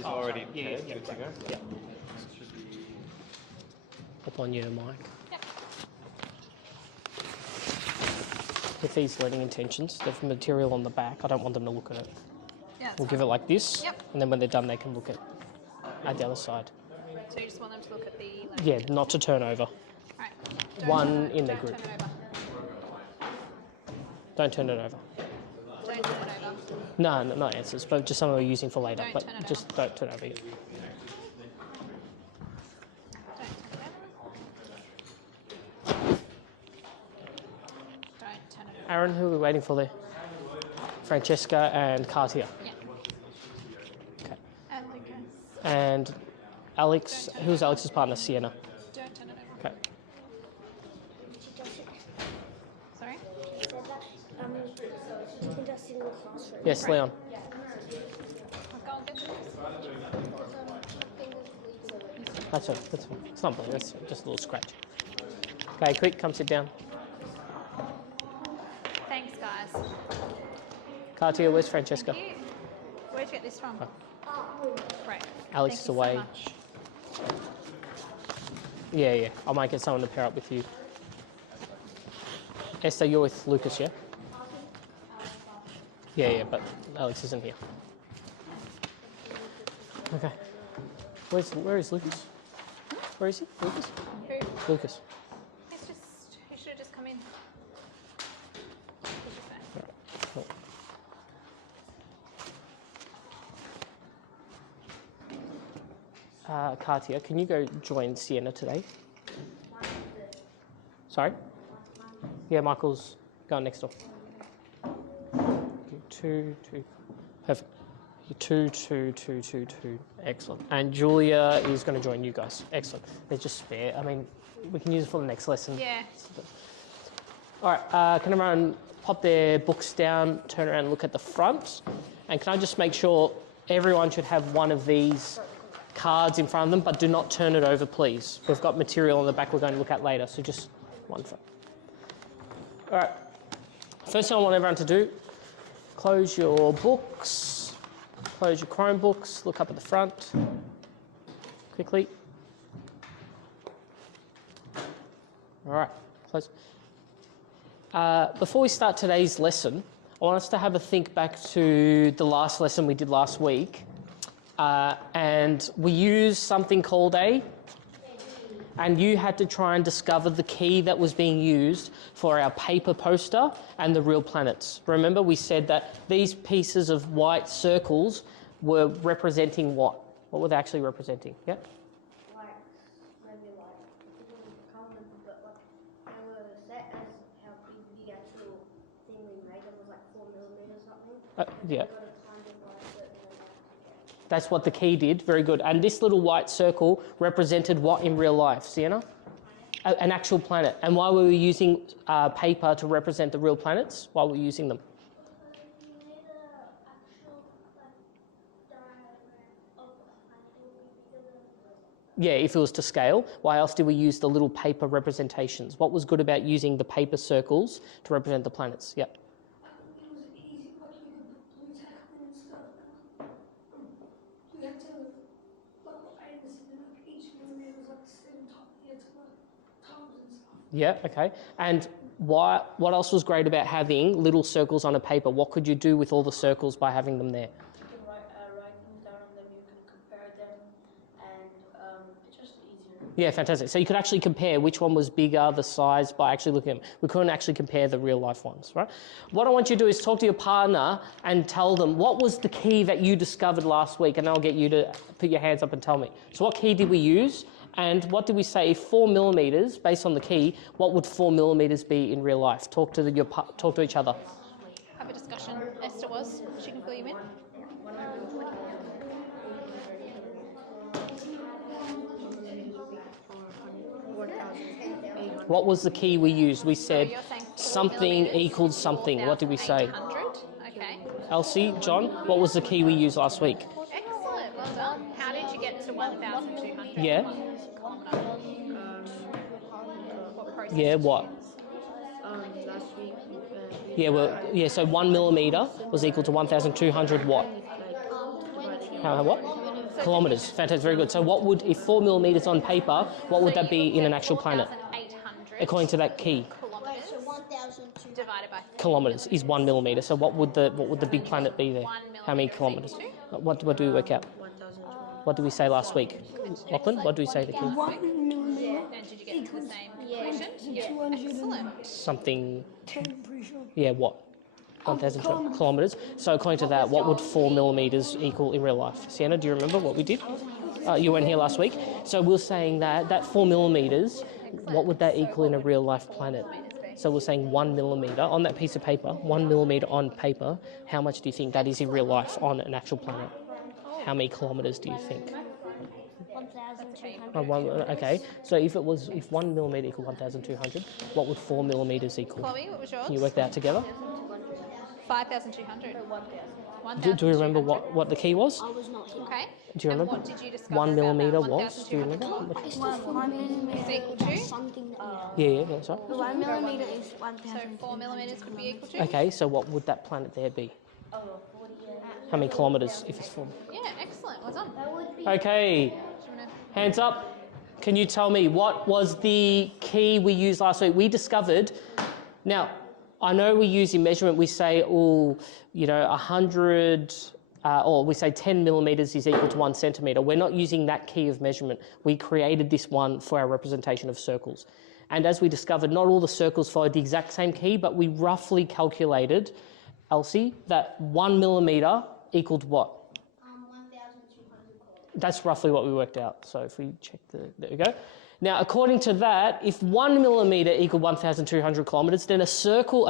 is already paired, yeah, good to go. Yeah. Up on your mic. Yep. With these learning intentions, there's material on the back. I don't want them to look at it. Yeah, We'll give it like this, Yep. and then when they're done, they can look at the other side. So you just want them to look at the... Yeah, not to turn over. Right. One in their group. Don't turn it over. Don't turn it over. Don't turn it over. No, not answers, but just something we're using for later. Don't But turn it just don't turn over yet. Don't turn it over. Don't turn it over. Aaron, who are we waiting for there? Francesca and Katia. Yeah. Okay. And Lucas. And Alex, who's Alex's partner? Sienna. Don't turn it over. Okay. Sorry? She said that you can just sit in the classroom. Yes, Leon. I'll go and get this. That's it. That's fine. It's not blue. That's just a little scratch. Okay, quick, come sit down. Thanks, guys. Katia, where's Francesca? Thank you. Where'd you get this from? Great. Alex Thank is you away. So much. Yeah. I might get someone to pair up with you. Esther, you're with Lucas, yeah? Yeah, but Alex isn't here. Okay. Where is Lucas? Where is he? Lucas? Who? Lucas. He should have just come in. What'd you say? Cool. Katia, can you go join Sienna today? Sorry? Yeah, Michael's going next door. Two. Perfect. 2. Excellent. And Julia is going to join you guys. Excellent. They're just spare. I mean, we can use it for the next lesson. Yeah. All right. Can everyone pop their books down, turn around and look at the front? And can I just make sure everyone should have one of these cards in front of them, but do not turn it over, please. We've got material on the back we're going to look at later, so just one front. All right. First thing I want everyone to do, close your books, close your Chromebooks, look up at the front quickly. All right, close. Before we start today's lesson, I want us to have a think back to the last lesson we did last week. And we used something called and you had to try and discover the key that was being used for our paper poster and the real planets. Remember, we said that these pieces of white circles were representing what? What were they actually representing? Yeah? Maybe colours, but they were set as how big the actual thing we made them was 4 millimeters or something. Yeah. Got it timed it by a certain amount. That's what the key did. Very good. And this little white circle represented what in real life, Sienna? An actual planet. And why were we using paper to represent the real planets? Why were we using them? We made an actual diagram of a planet that would be bigger than the Earth. Yeah, if it was to scale. Why else did we use the little paper representations? What was good about using the paper circles to represent the planets? Yep. It was easy, but you could put blue tack on and stuff. You had to, I understand, each millimeter was the same top, you had to put tops and stuff. Yeah, okay. And what else was great about having little circles on a paper? What could you do with all the circles by having them there? You can write things down on them, you can compare them, and it's just easier. Yeah, fantastic. So you could actually compare which one was bigger, the size, by actually looking at them. We couldn't actually compare the real life ones, right? What I want you to do is talk to your partner and tell them what was the key that you discovered last week, and I'll get you to put your hands up and tell me. So what key did we use? And what did we say? 4 millimeters, based on the key, what would 4 millimeters be in real life? Talk to each other. Have a discussion. Esther was. She can fill you in. What was the key we used? We said you're saying 4 something millimetres, equals something. What did we say? 4,800. Okay. Elsie, John, what was the key we used last week? Excellent. Well done. How did you get to 1,200? Yeah? What process? Yeah, what? Last week, Yeah, so 1 millimeter was equal to 1,200 what? How what? So Kilometres. Fantastic, very good. So what would, if 4 millimetres on paper, what would that be in an actual planet? 4,800 According to that key. kilometres So 1,200 divided by Kilometres is 1 millimetre. So what would the big planet be there? 1 How many millimetre is kilometres? equal What do we work out? 1,000. What did we say last week? Lachlan, what did we say the key? 1 millimetre And did you get to the same Yeah. conclusion? Yeah. 210, Excellent. Something, pretty sure. yeah, what? 1,000 kilometres. So according to that, what would 4 millimetres equal in real life? Sienna, do you remember what we did? You weren't here last week. So we're saying that 4 millimetres, what would that equal in a real life planet? So we're saying 1 millimetre on that piece of paper, 1 millimetre on paper. How much do you think that is in real life on an actual planet? How many kilometres do you think? 1,200. Okay, so if 1 millimetre equal 1,200, what would 4 millimetres equal? Chloe, what was yours? Can you work that out together? 5,200. Do you remember what the key was? I was not here. Okay. Do you And remember? what did you discover 1 about that? millimetre was? Do you 1,200 remember? kilometres? It's still 1 millimetre. Is equal to? Something that Yeah, sorry. 1 millimetre is So 1,000. 4 millimetres would be equal to? Okay, so what would that planet there be? How many kilometres if it's 4? Yeah, excellent. Well done. Okay, Do you wanna- hands up. Can you tell me what was the key we used last week? We discovered, now, I know we use in measurement, we say, 100, or we say 10 millimetres is equal to 1 centimetre. We're not using that key of measurement. We created this one for our representation of circles. And as we discovered, not all the circles followed the exact same key, but we roughly calculated, Elsie, that 1 millimetre equaled what? 1,200. That's roughly what we worked out. So if we check there we go. Now, according to that, if 1 millimetre equaled 1,200 kilometres, then a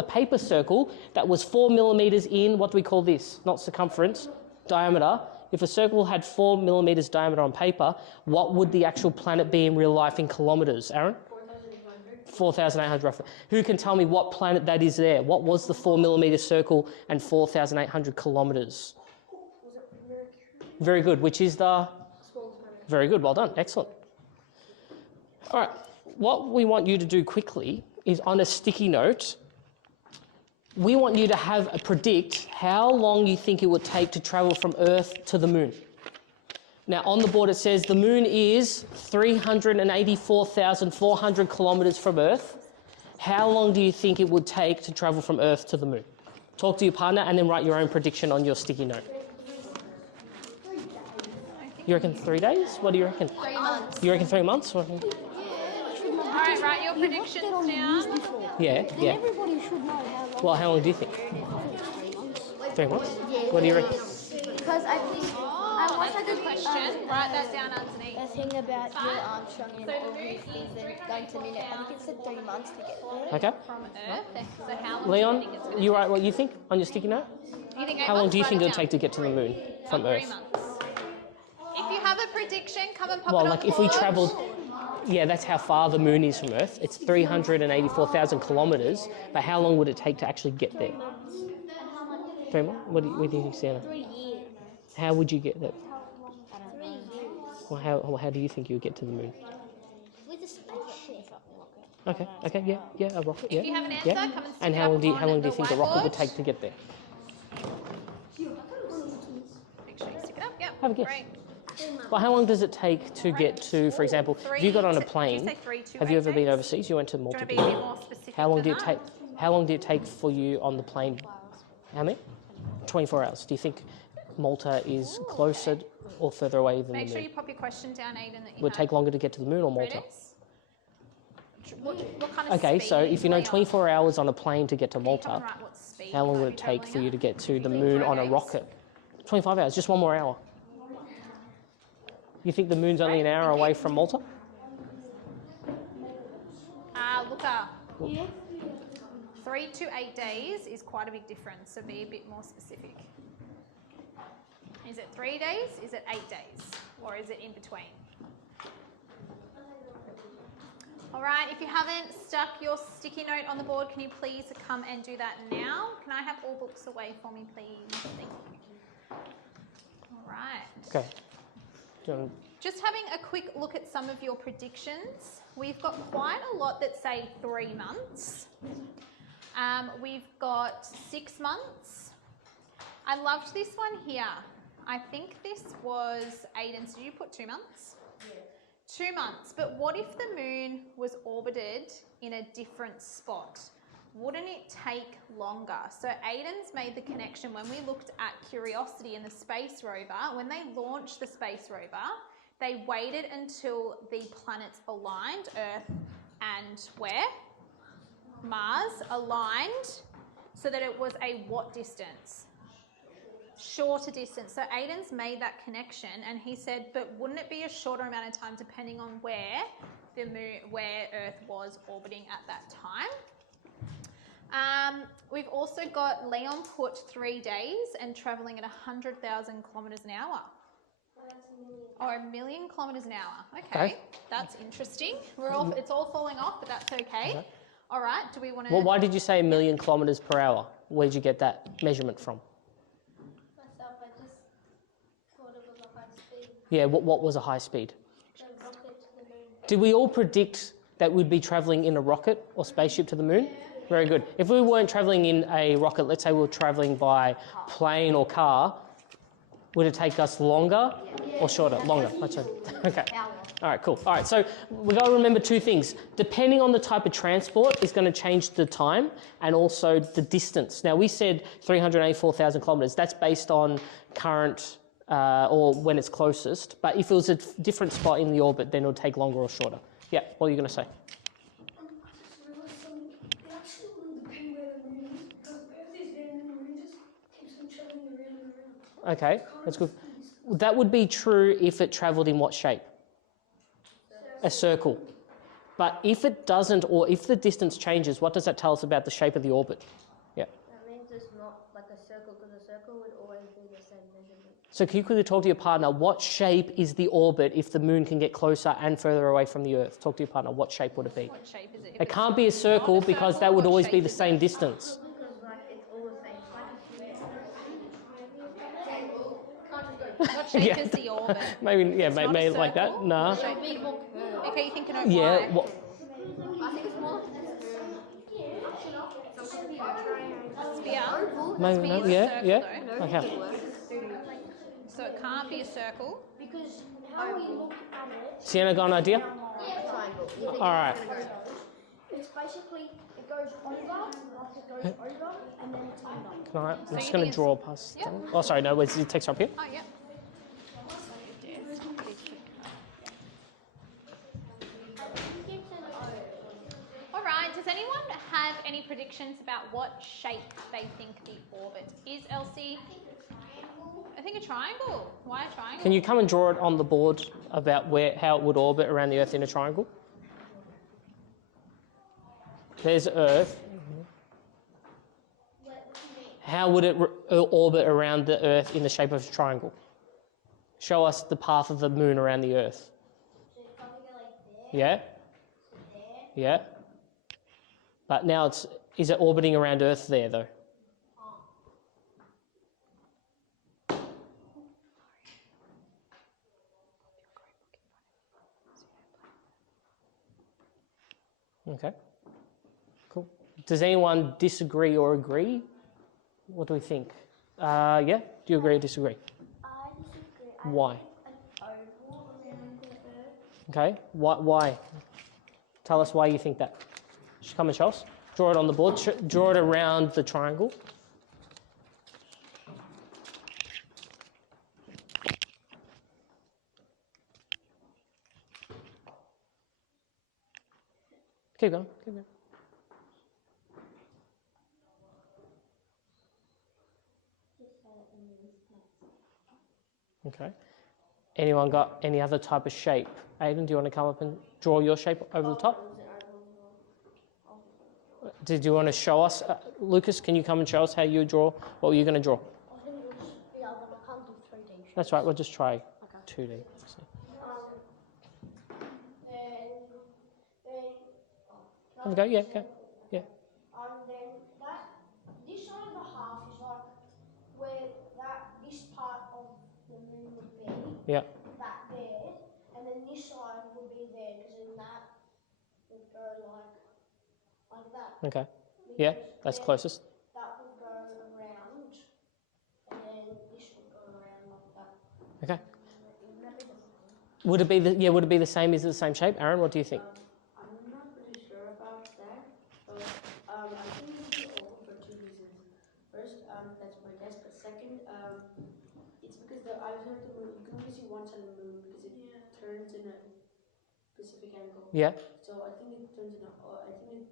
paper circle that was 4 millimetres in, what do we call this? Not circumference, diameter. If a circle had 4 millimetres diameter on paper, what would the actual planet be in real life in kilometres, Aaron? 4,800 roughly. Who can tell me what planet that is there? What was the 4 millimetre circle and 4,800 kilometres? Very good. Which is the? Very good. Well done. Excellent. All right. What we want you to do quickly is on a sticky note, we want you to predict how long you think it would take to travel from Earth to the moon. Now, on the board it says the moon is 384,400 kilometres from Earth. How long do you think it would take to travel from Earth to the moon? Talk to your partner and then write your own prediction on your sticky note. You reckon 3 days? What do you reckon? 3 months. You reckon 3 months? Or... All right, write your predictions down. Yeah, yeah. Everybody should know how long. Well, how long do you think? 3 months? What do you reckon? Because I think Oh, that's a good question. Write that down underneath. a thing about Neil Armstrong and all these things and going to the moon. I think it said 3 months to get there. Okay. From Earth. So how long Leon, do you think it's going to you write what you think on your sticky note? You think 8 How long months? do you Write think it it'll down. take to get to the moon from 3 Earth? months. If you have a prediction, come and pop Well, it on like if we board. travelled, yeah, that's how far the moon is from Earth. It's 384,000 kilometres, but how long would it take to actually get there? 3 months? What do you think, Sienna? 3 years. How would you get there? 3 years. Well, how do you think you would get to the moon? With a spaceship. Okay, yeah, a rocket, If you have an answer, yeah. come and stick And it how up long do you on think the rocket would whiteboard. take to get there? Make sure you stick it up. Yep. Have a guess. Great. Well, how long does it take to get to, for example, if you got on a Did you plane, say 3 to have you 8 ever been days? overseas? You went to Do you want to multiple. be a bit more specific How long than did it that? take? How long did it take for you on the plane? How many? 24 hours. Do you think Malta is closer or further away than Make the sure moon? you pop your question down, Aiden, that you Would it take longer to get to the moon or Malta? What kind of Okay, speed so if you know Leon? 24 hours on a plane to get to Can you come Malta, and write what speed how long you would might it be take for travelling you to at? get to the You think moon 3 on a days? rocket? 25 hours, just 1 more hour. You think the moon's only an hour away from Malta? Luca. 3 to 8 days is quite a big difference, so be a bit more specific. Is it 3 days? Is it 8 days? Or is it in between? All right, if you haven't stuck your sticky note on the board, can you please come and do that now? Can I have all books away for me, please? Thank you. All right. Okay. Do you want Just having a quick look at some of your predictions. We've got quite a lot that say 3 months. We've got 6 months. I loved this one here. I think this was Aiden's. Did you put 2 months? Yeah. 2 months. But what if the moon was orbited in a different spot? Wouldn't it take longer? So Aiden's made the connection when we looked at Curiosity and the space rover. When they launched the space rover, they waited until the planets aligned, Earth and where? Mars, aligned, so that it was a what distance? Shorter distance. So Aiden's made that connection, and he said, but wouldn't it be a shorter amount of time depending on where the moon, where Earth was orbiting at that time? We've also got Leon put 3 days and travelling at 100,000 kilometres an hour. Or 1 million kilometres an hour. Okay, that's interesting. It's all falling off, but that's okay. All right, do we want to... Well, why did you say 1 million kilometres per hour? Where did you get that measurement from? Myself, I just thought it was a high speed. Yeah, what was a high speed? The rocket to the moon. Did we all predict that we'd be travelling in a rocket or spaceship to the moon? Very good. If we weren't travelling in a rocket, let's say we were travelling by plane or car, would it take us longer or shorter? Longer. That's it. Okay. All right, cool. All right, so we've got to remember 2 things. Depending on the type of transport is going to change the time and also the distance. Now, we said 384,000 kilometres. That's based on current or when it's closest. But if it was a different spot in the orbit, then it'll take longer or shorter. Yeah, what are you going to say? Okay, that's good. That would be true if it travelled in what shape? A circle. But if it doesn't, or if the distance changes, what does that tell us about the shape of the orbit? Yeah. That means it's not like a circle, because a circle would always be the same measurement. So can you quickly talk to your partner, what shape is the orbit if the moon can get closer and further away from the Earth? Talk to your partner, what shape would it be? What shape is it? It can't be a circle because that would always be the same distance. Because like it's all the same. What shape is the orbit? Maybe, yeah, It's not a maybe like that. circle? Nah. Okay, you're thinking of Yeah. why? What? I think it's more Sphere. Maybe, Sphere no, is a yeah, circle, yeah. though. Okay. So it can't be a circle. because how we look at it. Sienna, got an idea? A triangle. All right. It's basically it goes over, like it goes over, and then it's under. Can I, I'm So just you going think to draw past. Yeah. Oh, sorry, no, where's the text up here? Oh, yeah. All right, does anyone have any predictions about what shape they think the orbit is, Elsie? I think a triangle. Why a triangle? Can you come and draw it on the board about how it would orbit around the Earth in a triangle? There's Earth. How would it orbit around the Earth in the shape of a triangle? Show us the path of the moon around the Earth. So it's probably go like there, Yeah? there. Yeah? But now is it orbiting around Earth there though? Okay. Cool. Does anyone disagree or agree? What do we think? Yeah? Do you agree or disagree? I disagree. Why? An oval around the Earth. Okay. Why? Tell us why you think that. Just come and show us. Draw it on the board. Draw it around the triangle. Keep going. Keep going. Okay. Anyone got any other type of shape? Aiden, do you want to come up and draw your shape over the top? Did you want to show us? Lucas, can you come and show us how you draw? What were you going to draw? I think it will just be other. I can't do 3D. That's right, we'll just try 2D. Then Have a go, yeah, go. Yeah. And then this side of the half is like where this part of the moon would be. Yeah. That there, and then this side would be there, because then that would go like that. Okay. Yeah, Because that's then closest. That would go around, and then this would go around like that. Okay. Would it be the same? Is it the same shape? Aaron, what do you think? I'm not pretty sure about that, but I think it's the oval for two reasons. First, that's my guess, but second, it's because the eyes of the moon, you can only see one side of the moon because it turns in a specific angle. Yeah. So I think it turns in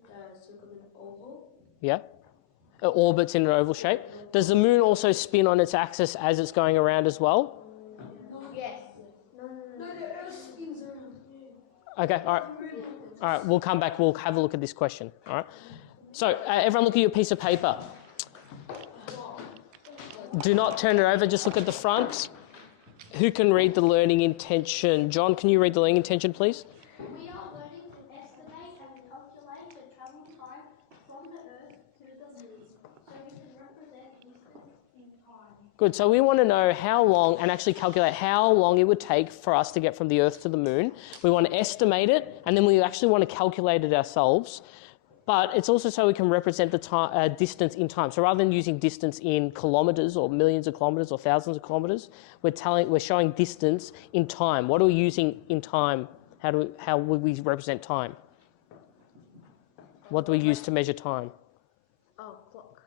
circles in an oval. Yeah. It orbits in an oval shape. Does the moon also spin on its axis as it's going around as well? Yes. No, the Earth spins around. Okay, all right. All right, we'll come back. We'll have a look at this question. All right. So everyone look at your piece of paper. Do not turn it over. Just look at the front. Who can read the learning intention? John, can you read the learning intention, please? We are learning to estimate and calculate the travel time from the Earth to the Moon, so we can represent distance in time. Good. So we want to know how long, and actually calculate how long it would take for us to get from the Earth to the Moon. We want to estimate it, and then we actually want to calculate it ourselves. But it's also so we can represent the distance in time. So rather than using distance in kilometres or millions of kilometres or thousands of kilometres, we're showing distance in time. What are we using in time? How would we represent time? What do we use to measure time? Oh, clock.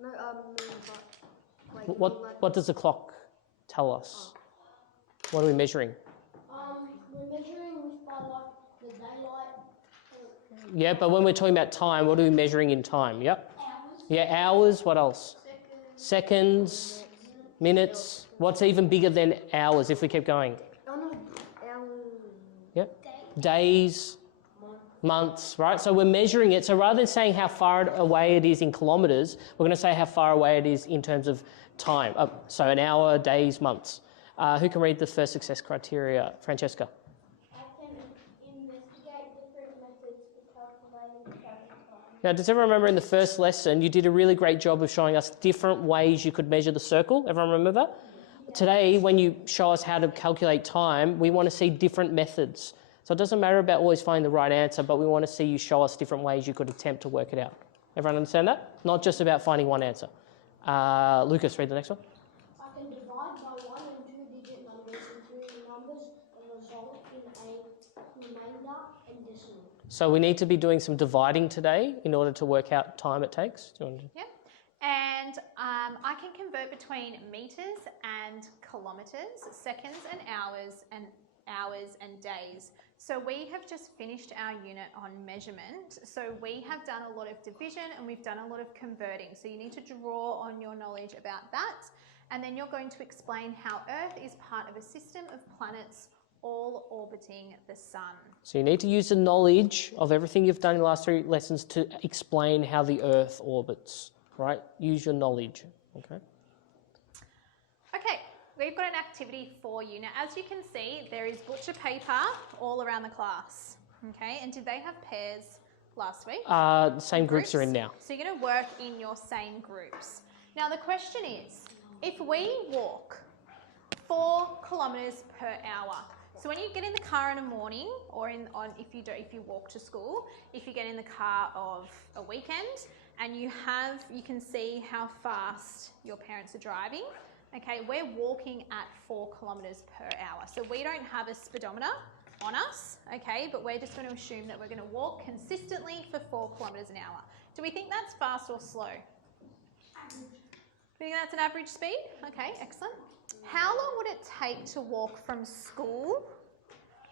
No, but like. What does the clock tell us? What are we measuring? We're measuring with by like the daylight. Yeah, but when we're talking about time, what are we measuring in time? Yep. Hours. Yeah, hours. What else? Seconds, minutes. What's even bigger than hours if we keep going? Oh no, hours. Yep. Days, months, right? So we're measuring it. So rather than saying how far away it is in kilometres, we're going to say how far away it is in terms of time. So an hour, days, months. Who can read the first success criteria? Francesca. I can investigate different methods for calculating travel time. Now, does everyone remember in the first lesson, you did a really great job of showing us different ways you could measure the circle? Everyone remember that? Yeah. Today, when you show us how to calculate time, we want to see different methods. So it doesn't matter about always finding the right answer, but we want to see you show us different ways you could attempt to work it out. Everyone understand that? Not just about finding one answer. Lucas, read the next one. I can divide by 1 and 2-digit numbers into numbers and result in a remainder and decimal. So we need to be doing some dividing today in order to work out time it takes. Do you want to? Yep. And I can convert between meters and kilometers, seconds and hours and days. So we have just finished our unit on measurement. So we have done a lot of division and we've done a lot of converting. So you need to draw on your knowledge about that. And then you're going to explain how Earth is part of a system of planets all orbiting the sun. So you need to use the knowledge of everything you've done in the last 3 lessons to explain how the Earth orbits, right? Use your knowledge, okay? Okay, we've got an activity for you. Now, as you can see, there is butcher paper all around the class, okay? And did they have pairs last week? Same groups are in now. So you're going to work in your same groups. Now, the question is, if we walk 4 kilometres per hour, so when you get in the car in the morning, or if you walk to school, if you get in the car of a weekend, and you can see how fast your parents are driving. Okay, we're walking at 4 kilometres per hour. So we don't have a speedometer on us, okay, but we're just going to assume that we're going to walk consistently for 4 kilometres an hour. Do we think that's fast or slow? Average. Do you think that's an average speed? Okay, excellent. How long would it take to walk from school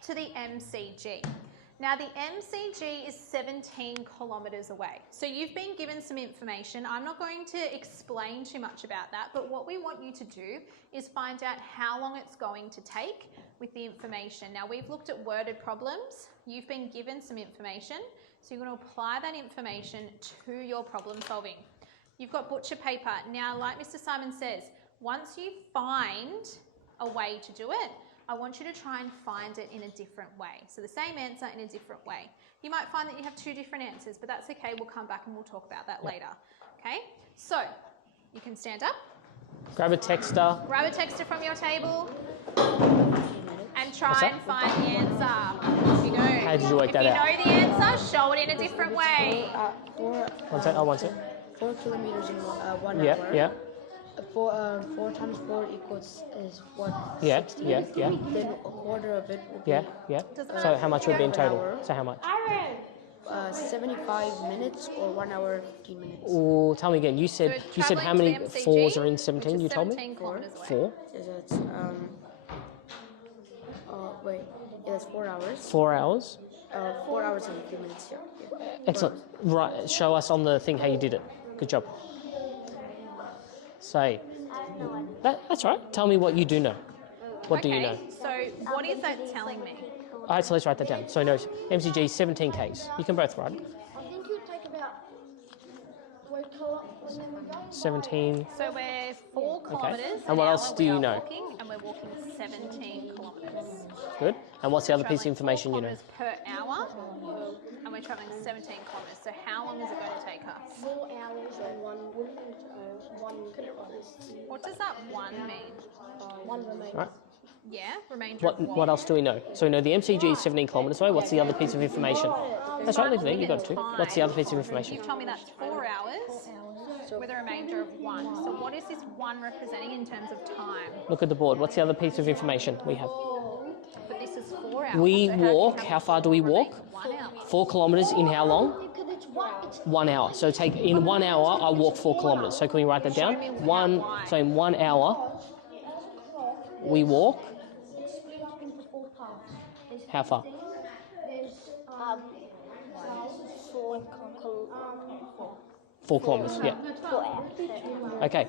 to the MCG? Now the MCG is 17 kilometres away. So you've been given some information. I'm not going to explain too much about that, but what we want you to do is find out how long it's going to take with the information. Now we've looked at worded problems. You've been given some information, so you're going to apply that information to your problem solving. You've got butcher paper. Now, like Mr. Simon says, once you find a way to do it, I want you to try and find it in a different way. So the same answer in a different way. You might find that you have 2 different answers, but that's okay. We'll come back and we'll talk about that later. Okay? So you can stand up. Grab a texter. Grab a texter from your table and try and find the answer. Off you go. How did you work that out? If you know the answer, show it in a different way. 1 sec. 4 kilometers in 1 Yeah, hour. yeah. 4 times 4 equals is what? Yeah, 16. yeah, yeah, Then a quarter of it will yeah, be yeah. Doesn't So how much would be in total? hour. So how much? 75 minutes or 1 hour 15 minutes. Oh, tell me again. You said how travelling many to the MCG, fours are in which 17? is You told me 17 kilometres away. 4. So that's wait, yeah, that's 4 hours. 4 hours. 4 hours and a few minutes. Yeah. Excellent. Right. Show us on the thing how you did it. Good job. Say. That's right. Tell me what you do know. What do you know? So what is that telling me? All right, so let's write that down. So no, MCG 17 Ks. You can both write it. I think it would take about 17. So we're 4 kilometres. And what an else hour do we you are know? Walking, and we're walking 17 kilometres. Good. And what's the other piece of Travelling information you know? 4 kilometres per hour, and we're travelling 17 kilometres. So how long is it going to take us? 4 hours and one. What does that 1 mean? One remains. Right. Yeah, remainder of What else do we know? So we know the MCG is 17 kilometres away. What's the other piece of information? That's right, leave it there. You got it too. What's the other piece of information? You've told me that's 4 hours with a remainder of 1. So what is this 1 representing in terms of time? Look at the board. What's the other piece of information we have? But this is 4 hours. We so how do you walk. have How far do we walk? 1 hour. 4 kilometres in how long? Because it's one. It's 1 hour. So take in 1 hour, I walk 4 kilometres. So can we write that down? So in 1 hour, we walk. split up into 4 parts. There's How far? There's 4 kilometres. Yeah. 4 hours. Okay.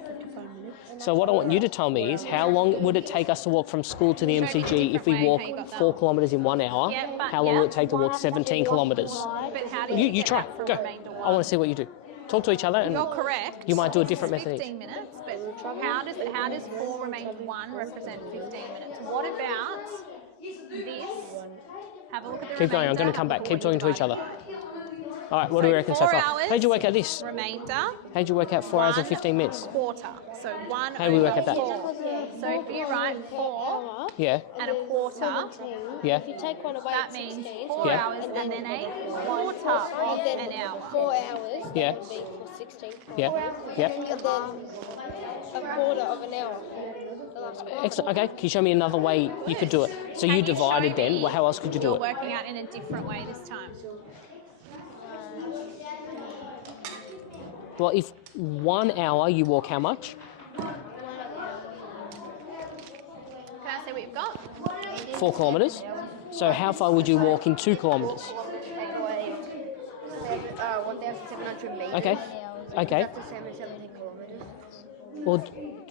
So what I want you to tell me is how long would it take us to walk from school to the MCG if we walk 4 kilometres in 1 hour? Yeah, but- How long will it take to walk 17 kilometres? But how do You get try. that from Go. remainder I want to see what you do. Talk to each other and You're correct. you might do a different It's method. 15 minutes, but how does 4 remainder 1 represent 15 minutes? What about this? Have a look at the Keep going. I'm going to come back. Keep talking to each other. All right. What do we reckon so 4 far? hours. How'd you work out this? Remainder. How'd you work out 4 hours and 15 minutes? Quarter. So 1 How do we work over out that? 4. So if you write 4 Yeah. and a quarter, Yeah. If you take one away, that it's means 16. 4 Yeah. hours and then a quarter of an hour. 4 hours Yeah. would equal 16. Yeah. Yeah. And then a quarter of an hour. The last quarter. Excellent. Okay. Can you show me another way you could do it? So Can you you divided show then. me Well, how else could you do You're it? working out in a different way this time. Well, if 1 hour you walk how much? Can I see what you've got? 4 kilometres. So how far would you walk in 2 kilometres? Take away 1,700 meters. Okay. Okay. That's the same as 17 kilometers.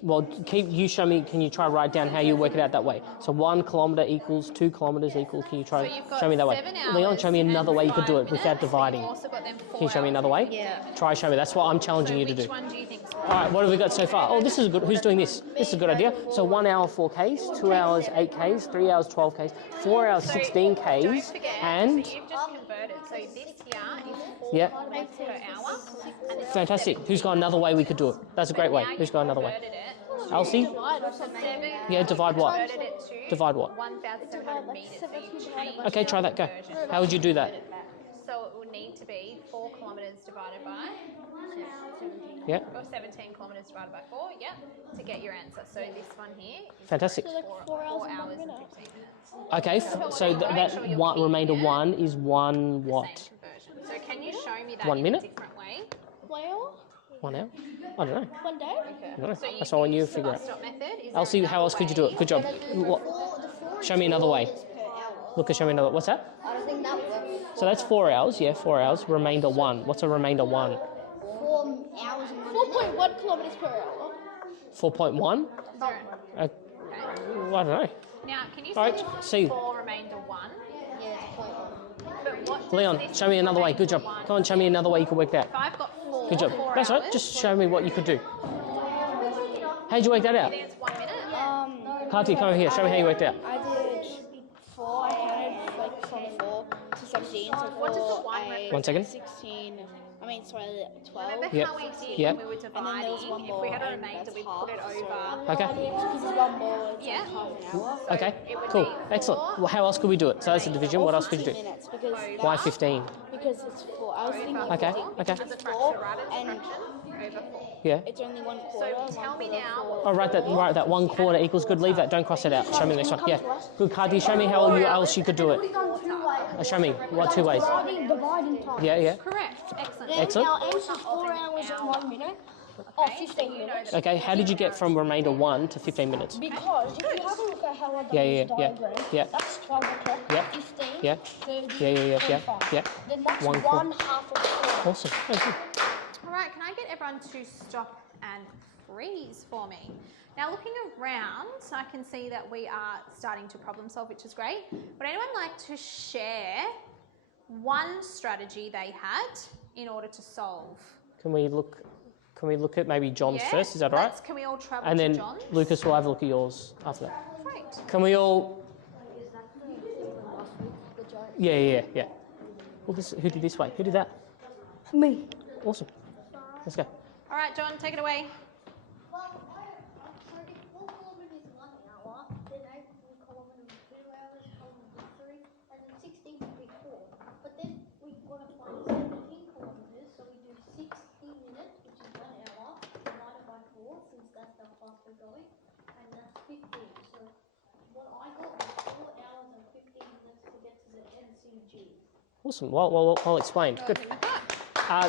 Well, you show me. Can you try write down how you work it out that way? So 1 kilometre equals 2 kilometres equal. Can you try So you've got show me that way? 7 Leon, show me hours another and way you could do 5 it without minutes, dividing. You've also got them 4 Can you show me hours. another way? Yeah. Try show me. That's what I'm challenging So you to which do. one do you think's All right, what have we got so far? Oh, this is good. Who's doing this? This is a good idea. So 1 hour 4 Ks, 2 hours 8 Ks, 3 hours 12 Ks, 4 hours 16 Don't Ks, forget, and so you've just converted. So this here is 4 yeah, kilometres per hour. And this is fantastic. Who's got another way we could do it? That's a great way. now Who's you've got another way? converted it Elsie? to 7. Yeah, divide what? Converted it to Divide what? 1,700 metres. So you've changed Okay, try that. Go. conversion. How would you do that? So it would need to be 4 kilometres divided by Yeah, or 17 kilometres divided by 4, yeah, to get your answer. So this one here is fantastic. 4 hours and 15 minutes. Okay, so that one, remainder 1 is 1 what? Same conversion. So can you show me that 1 in minute? a different way? Well, 1 hour? I don't know. one day. I don't know. So That's all I want you to use the figure out. bus stop method. Is Elsie, there how else could you do it? Good job. Show me another way. Look, show me another. What's that? I don't think that works. So that's 4 hours. Yeah, 4 hours. Remainder 1. What's a remainder 1? 4 hours and 4.1 kilometers per hour. 4.1? I don't know. Now, can you All right, see see. 4 remainder 1? Yeah, it's 0.1. But what does Leon, this show me another way. Good job. remainder 1? Come on, show me another way you could work that. If I've got 4, Good job. 4 That's hours, right. Just show me what you could do. How'd you work that out? then it's 1 minute. Harty, come over here. Show me how you worked out. I did 4. I counted like from 4 to 17. So What does the 4, one 8, represent? 1 second. 16. I mean, sorry, 12. Remember Yep. how we did Yep. when we were And then there was dividing? one If more. we had a and remainder, that's we half, put it over. Okay. Because there's one more. It's Yeah. like half an hour. Okay. It would Cool. be Excellent. 4 Well, how else could we do it? So that's a division. What else could you do? 15 minutes because Why 15? because it's 4. I was thinking Okay. Okay. as a fraction, right? As a and fraction over 4. Yeah. It's only 1/4. So tell me now. Oh, write that 1/4 equals good. Leave that. Don't cross it out. Show me the next one. Yeah. Good, Cardi. Show me how else you could do it. Show me. What 2 ways? Dividing time. Yeah, yeah. Correct. Excellent. Then Excellent. our answer is 4 hours and 1 minute. Or Okay, so 15 you know minutes. that. Okay, how did you get from remainder 1 to 15 minutes? Because if you have a look at how I done Yeah, this yeah, yeah, diagram, yeah. that's 12 o'clock, Yeah. 15, Yeah. 30, Yeah, yeah, yeah, yeah, 45. yeah. Then that's 1/4. 1/2 of 4. Awesome. Thank you. All right, can I get everyone to stop and freeze for me? Now looking around, I can see that we are starting to problem solve, which is great. Would anyone like to share one strategy they had in order to solve? Can we look at maybe John's first? Is that all right? Can we all travel And to then John's? Lucas will have a look at yours after that. Great. Can we all? Yeah, yeah, yeah, yeah. Well, who did this way? Who did that? Me. Awesome. Let's go. All right, John, take it away. Well, so if 4 kilometres is 1 hour, then 8 kilometres is 2 hours, kilometres 3, and then 16 would be 4. But then we've got to find 17 kilometres, so we do 60 minutes, which is 1 hour, divided by 4, since that's how fast we're going, and that's 15. So what I got was 4 hours and 15 minutes to get to the NCG. Awesome. Well, I'll explain. Good.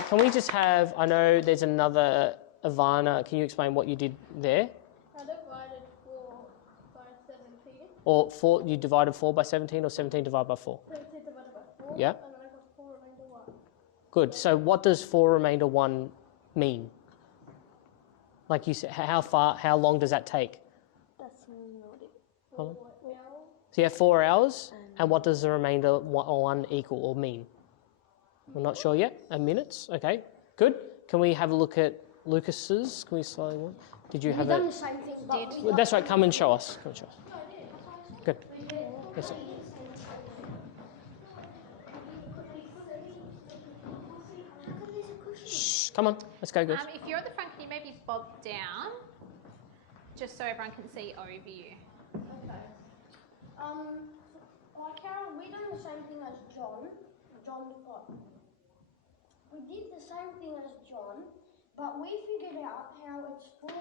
Can we just have? I know there's another Ivana. Can you explain what you did there? I divided 4 by 17. Or 4? You divided 4 by 17, or 17 divided by 4? 17 divided by 4. Yeah. And then I got 4 remainder 1. Good. So what does 4 remainder 1 mean? Like you said, how long does that take? That's not it. How long? So you have 4 hours, and what does the remainder 1 equal or mean? We're not sure yet. Minutes. Okay. Good. Can we have a look at Lucas's? Can we slowly one? Did you have We've done it? the same thing. But Well, that's right. Come and show us. Come and show us. Good. Yes, sir. Shh, come on. Let's go, guys. If you're at the front, can you maybe bob down, just so everyone can see over you? Okay. Like Carol, we done the same thing as John. We did the same thing as John, but we figured out how it's 4.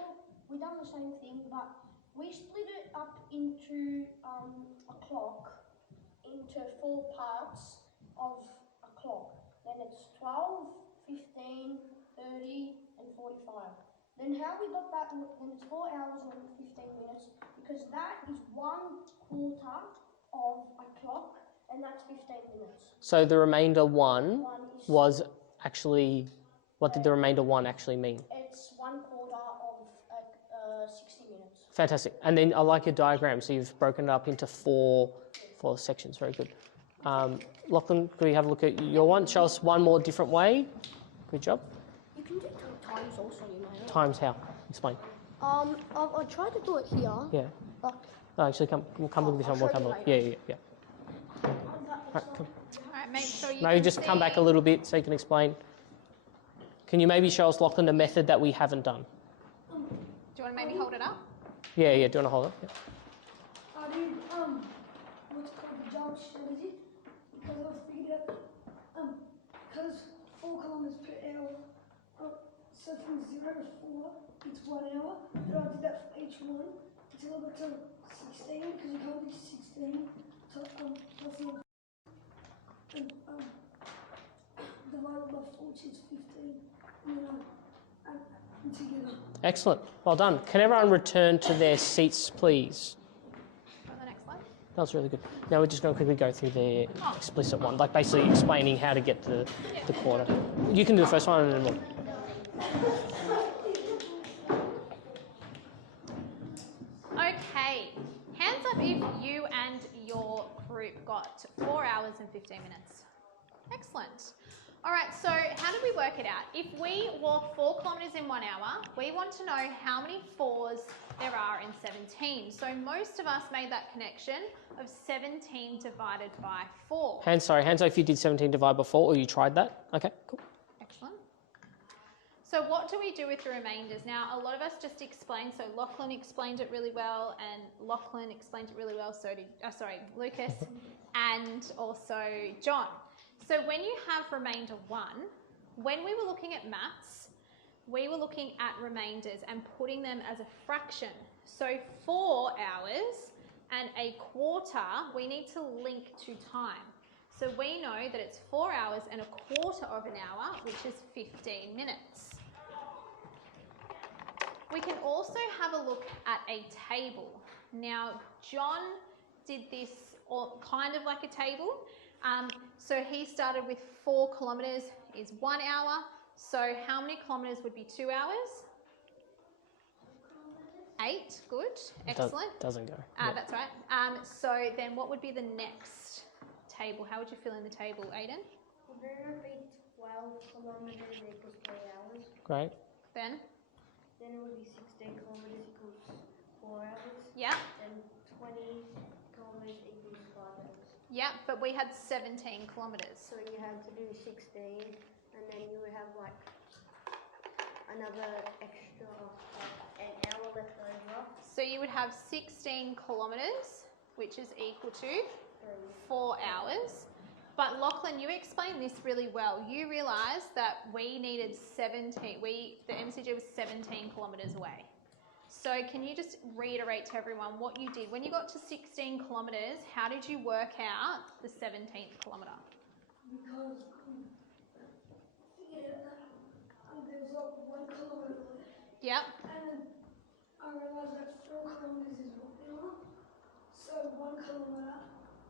We done the same thing, but we split it up into a clock into 4 parts of a clock. Then it's 12, 15, 30, and 45. Then how we got that? Then it's 4 hours and 15 minutes because that is 1/4 of a clock, and that's 15 minutes. So the remainder 1 was actually, what did the remainder 1 actually mean? It's 1/4 of 60 minutes. Fantastic. And then I like your diagram. So you've broken it up into 4 sections. Very good. Lachlan, could we have a look at your one? Show us one more different way. Good job. You can do times also, you know. Times how? Explain. I tried to do it here. Yeah. But No, actually, come look at this one. We'll come look. Yeah. Right, come. All right, make sure you Maybe can just come see. back a little bit so you can explain. Can you maybe show us, Lachlan, the method that we haven't done? Do you want to maybe hold it up? Yeah. Do you want to hold it? Yeah. I did what's called the job strategy because I figured out because 4 kilometers per hour. So from 0 to 4, it's 1 hour. And I did that for each one until I got to 16 because you can't do 16 to plus another. And divided by 4, which is 15. And then I add them together. Excellent. Well done. Can everyone return to their seats, please? On the next slide. That was really good. Now we're just going to quickly go through the explicit one, like basically explaining how to get the quarter. You can do the first one and then we'll... Okay, hands up if you and your group got 4 hours and 15 minutes. Excellent. All right, so how did we work it out? If we walk 4 kilometres in 1 hour, we want to know how many 4s there are in 17. So most of us made that connection of 17 divided by 4. Hands up if you did 17 divided by 4 or you tried that. Okay, cool. Excellent. So what do we do with the remainders? Now, a lot of us just explained, so Lachlan explained it really well, and Lachlan explained it really well, so did, Lucas, and also John. So when you have remainder 1, when we were looking at maths, we were looking at remainders and putting them as a fraction. So 4 hours and a quarter, we need to link to time. So we know that it's 4 hours and a quarter of an hour, which is 15 minutes. We can also have a look at a table. Now, John did this kind of like a table. So he started with 4 kilometres is 1 hour. So how many kilometres would be 2 hours? 8, good, excellent. Doesn't go. That's right. So then what would be the next table? How would you fill in the table, Aiden? Would it be 12 kilometres equals 3 hours? Great. Ben? Then it would be 16 kilometres equals 4 hours. Yeah. Then 20 kilometres equals 5 hours. Yeah, but we had 17 kilometres. So you have to do 16, and then you would have like another extra an hour left over. So you would have 16 kilometres, which is equal to 4 hours. But Lachlan, you explained this really well. You realised that we needed 17, the MCG was 17 kilometres away. So can you just reiterate to everyone what you did? When you got to 16 kilometres, how did you work out the 17th kilometre? Because there's like 1 kilometre left. Yep. And I realised that 4 kilometres is 1 hour. So 1 kilometre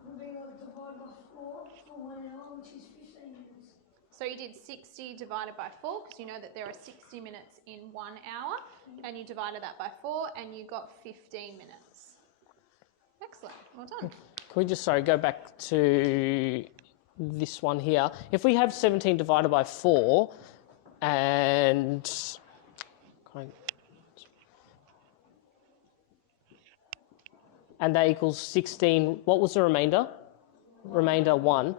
would be like divided by 4 for 1 hour, which is 15 minutes. So you did 60 divided by 4 because you know that there are 60 minutes in 1 hour, and you divided that by 4 and you got 15 minutes. Excellent, well done. Can we just, go back to this one here? If we have 17 divided by 4 and that equals 16, what was the remainder? Remainder 1.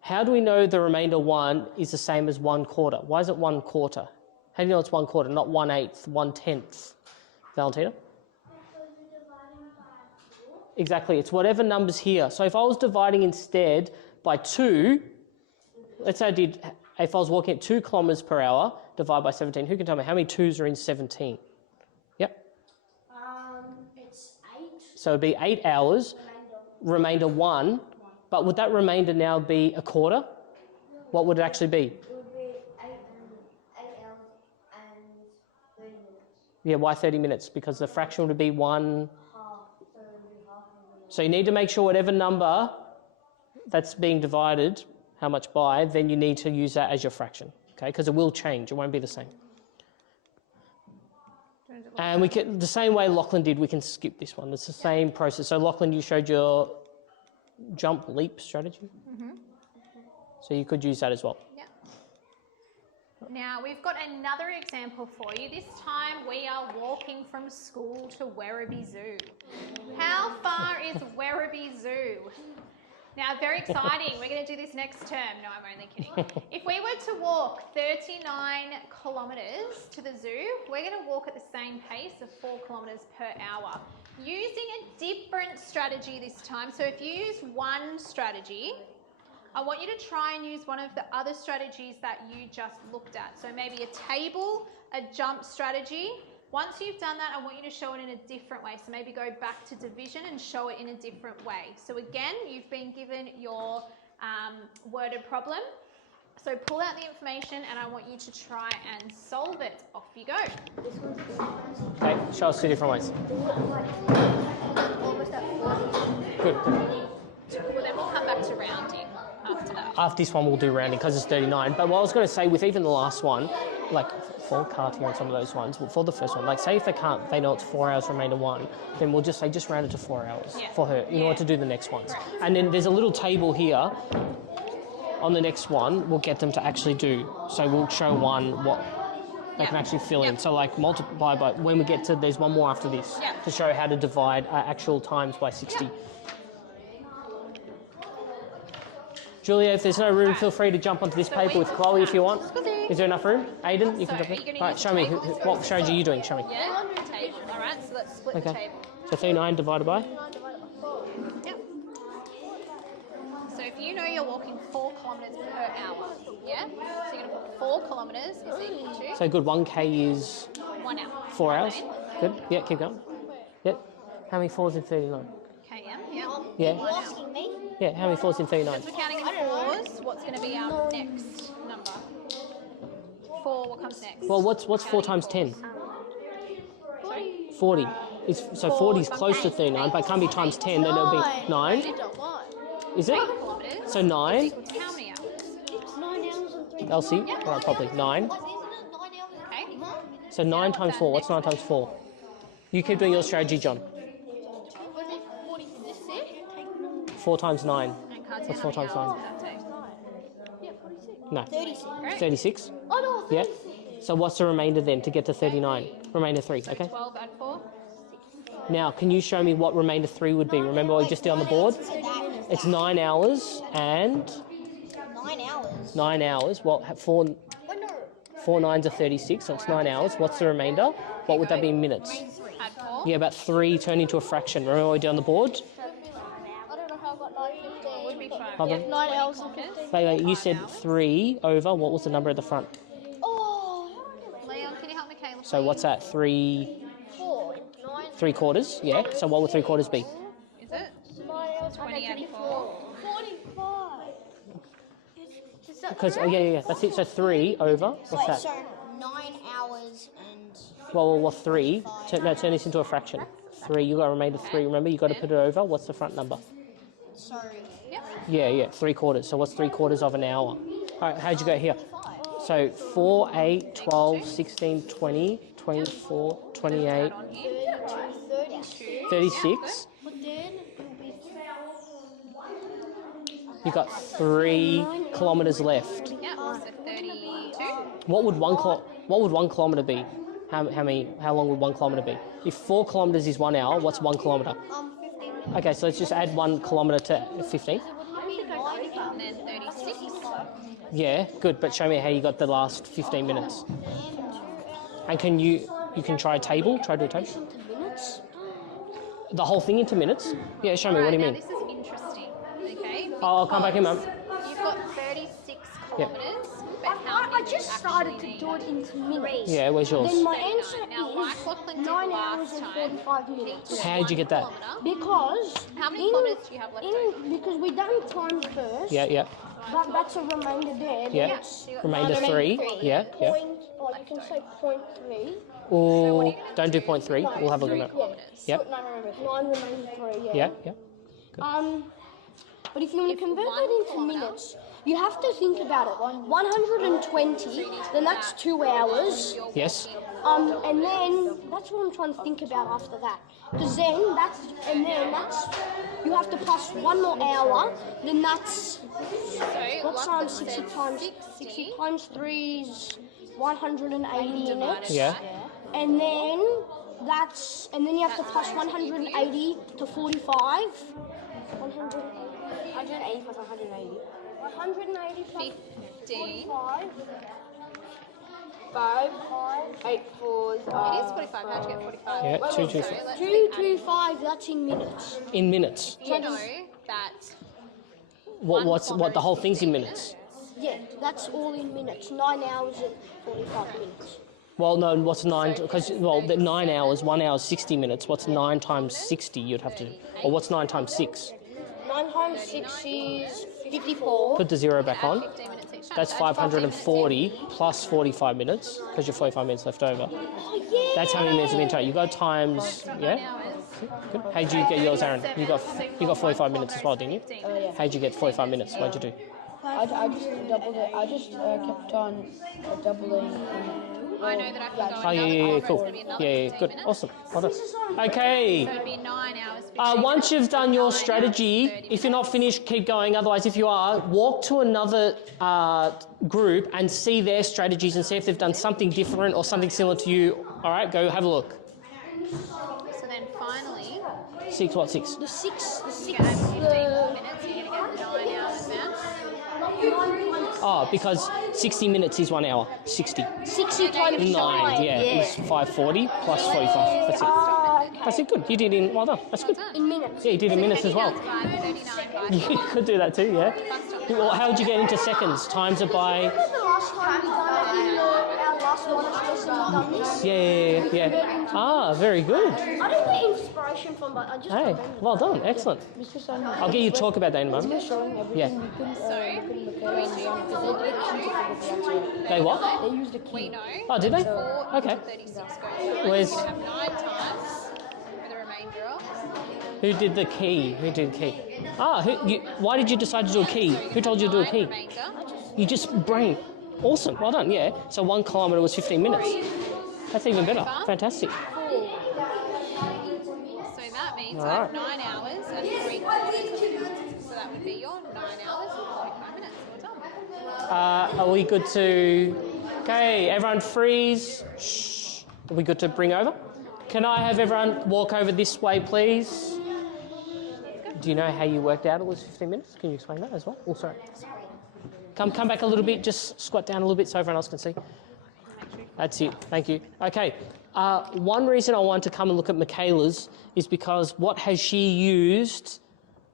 How do we know the remainder 1 is the same as 1 quarter? Why is it 1 quarter? How do you know it's 1 quarter, not 1/8, 1/10? Valentina? Because you're dividing by 4. Exactly, it's whatever number's here. So if I was dividing instead by 2, let's say if I was walking at 2 kilometres per hour, divide by 17, who can tell me how many 2s are in 17? Yep. It's 8. So it'd be 8 hours, remainder 1, but would that remainder now be a quarter? What would it actually be? It would be 8 hours and 30 minutes. Yeah, why 30 minutes? Because the fraction would be 1. Half. So it would be half of a minute. So you need to make sure whatever number that's being divided, how much by, then you need to use that as your fraction, okay? Because it will change, it won't be the same. And we can, the same way Lachlan did, we can skip this one. It's the same process. So Lachlan, you showed your jump leap strategy. So you could use that as well. Yep. Now we've got another example for you. This time we are walking from school to Werribee Zoo. How far is Werribee Zoo? Now, very exciting. We're going to do this next term. No, I'm only kidding. If we were to walk 39 kilometres to the zoo, we're going to walk at the same pace of 4 kilometres per hour, using a different strategy this time. So if you use one strategy, I want you to try and use one of the other strategies that you just looked at. So maybe a table, a jump strategy. Once you've done that, I want you to show it in a different way. So maybe go back to division and show it in a different way. So again, you've been given your worded problem. So pull out the information and I want you to try and solve it. Off you go. Okay, show us 2 different ways. Almost at 40. Good. Well, then we'll come back to rounding after that. After this one, we'll do rounding because it's 39. But what I was going to say with even the last one, like for Cartier and some of those ones, for the first one, like say if they can't, they know it's 4 hours remainder 1, then we'll just say just round it to 4 hours for her in order to do the next ones. And then there's a little table here on the next one we'll get them to actually do. So we'll show one what they can actually fill in. So like multiply by, when we get to, there's one more after this to show how to divide actual times by 60. Julia, if there's no room, feel free to jump onto this paper with Chloe if you want. Is there enough room? Aiden, you can jump in. All right, show me. What strategy are you doing? Show me. Yeah, table. All right, so let's split the table. So 39 divided by? Yep. So you know you're walking 4 kilometres per hour, yeah? So you're going to put 4 kilometres is equal to So good, 1K is 1 hour. 4 hours. Good, yeah, keep going. Yep. How many 4s in 39? KM, yeah. Yeah. You're asking me? Yeah, how many 4s in 39? Since we're counting in 4s, what's going to be our next number? 4, what comes next? Well, what's 4 times 10? Sorry? 40. So 40 is close to 39, but it can't be times 10, then it'll be 9. Is it? Kilometres. So 9. Equals how many hours? It's 9 hours and 3 Elsie? All right, probably 9. Isn't it 9 hours? Okay. So 9 times 4. What's 9 times 4? You keep doing your strategy, John. 4 times 9. And cards, What's how 4 many times hours 9? does that take? No. 36. 36? Oh no, Yeah. So what's the remainder then to get to 39? Remainder 3, okay? 12 add 4. Now, can you show me what remainder 3 would be? Remember what we just did on the board? It's 9 hours and 9 hours. 9 hours. Well, 4 9s are 36, so it's 9 hours. What's the remainder? What would that be in minutes? Add 4. Yeah, about 3 turned into a fraction. Remember what we did on the board? I don't know how I got 9:15. Would be 5. Hold on. 9 hours and 15. Wait, you said 3 over. What was the number at the front? Oh, Leon, can you help Michaela? So what's that? 3 4. 9. 3/4? Yeah. So what would 3/4 be? Is it? 9 hours 20 add 4. 45. Is that Because yeah, that's it. So 3 over. What's that? So 9 hours and Well, 3. Turn this into a fraction. 3. You got a remainder 3. Remember, you got to put it over. What's the front number? so Yeah. 3/4. So what's 3/4 of an hour? All right. How'd you go here? So 4, 8, 12, 16, 20, 24, 28, On here. 32. 36. But then it'll be You got 3 kilometers left. Yeah, so 32. What would 1 kilometer be? How long would 1 kilometer be? If 4 kilometers is 1 hour, what's 1 kilometer? 15 minutes. Okay, so let's just add 1 kilometer to 15. Wouldn't it be 9 And then 36. Yeah, good. But show me how you got the last 15 minutes. And can you can try a table? Try to do a table. minutes? The whole thing into minutes? Yeah, show me. What do you Now mean? this is interesting, okay? I'll come back in, mum. You've got 36 Yeah. kilometres, but how I many just do you started actually to need? do it into minutes. Yeah, where's yours? Then my 39. answer Now, like is Lachlan did 9 last hours and time, 45 minutes. How'd you get that? Because How many kilometres do you have left over? because we done time first. Yeah. That's a remainder there. Yeah. Then it's Remainder 3. Yeah. point, or you can say 0.3. Or don't do 0.3. We'll have a look at that. Yeah. Yep. No, 9 remainder 3. Yeah. Yeah. But if you want to convert that into minutes, you have to think about it. 120, then that's 2 hours. Yes. And then that's what I'm trying to think about after that. Because then that's you have to plus 1 more hour. Then that's what's Lachlan 60 said times 60 times 3 is 180 minutes. Yeah. And then you have to plus 180 to 45. 180 plus 180. 180 plus 15. 45. 5, 8 4s. It is 45. How'd you get 45? Yeah, Wait, 2, 2, sorry, 4. let's 225, that's in minutes. In minutes. You know that What the whole thing's in minutes? Yeah, that's all in minutes. 9 hours and 45 minutes. Well, no, what's 9? Because, the 9 hours, 1 hour is 60 minutes. What's 9 times 60 you'd have to do? Or what's 9 times 6? 9 times 6 is 54. Put the 0 back on. 15 minutes each time. That's 540 plus 45 minutes, because you're 45 minutes left over. Oh, yeah. That's how many minutes have been taken. You got times, yeah? Good. How'd you get yours, Aaron? You got 45 minutes as well, didn't you? How'd you get 45 minutes? What'd you do? I just doubled it. I just kept on doubling. I know that I can go Oh, yeah, cool. Yeah, good. Awesome. Well done. Okay. So it'd be 9 hours. 15 Once you've done your strategy, if you're not finished, keep going. Otherwise, if you are, walk to another group and see their strategies and see if they've done something different or something similar to you. All right, go have a look. So then finally, 6, what, 6? The 6, you can add 15 more minutes, you're going to get 9 hours now. Oh, because 60 minutes is 1 hour. 60. 60 times 9, yeah. It's 540 plus 45. That's it. Okay. That's it, good. You did in, well done, that's good. In minutes. Yeah, you did in minutes as well. 39 by You could do that too, yeah. Well, how would you get into seconds? Times it by... Remember the last time we done it in our last monastery lesson, we done this? Yeah. Ah, very good. I didn't get inspiration from, but I just Hey, remembered. well done, excellent. Mr. Simon, I'll get you to talk about that in a we're moment. showing everything Yeah. we can because they did key to figure the answer. They what? They used a key. We know. Oh, did they? 4 Okay. into 36 goes through. Where's- You have 9 times for the remainder of. Who did the key? Who did the key? Ah, why did you decide to do a key? Who told you to do a 9 key? remainder. You just brain. Awesome, well done, yeah. So 1 kilometre was 15 minutes. That's even better. Fantastic. So that means All I have right. 9 hours and 3 quarters. So that would be your 9 hours and 45 minutes. Well done. Are we good to... Okay, everyone freeze. Shh. Are we good to bring over? Can I have everyone walk over this way, please? Do you know how you worked out it was 15 minutes? Can you explain that as well? Oh, sorry. Come back a little bit. Just squat down a little bit so everyone else can see. That's it. Thank you. Okay. One reason I wanted to come and look at Michaela's is because what has she used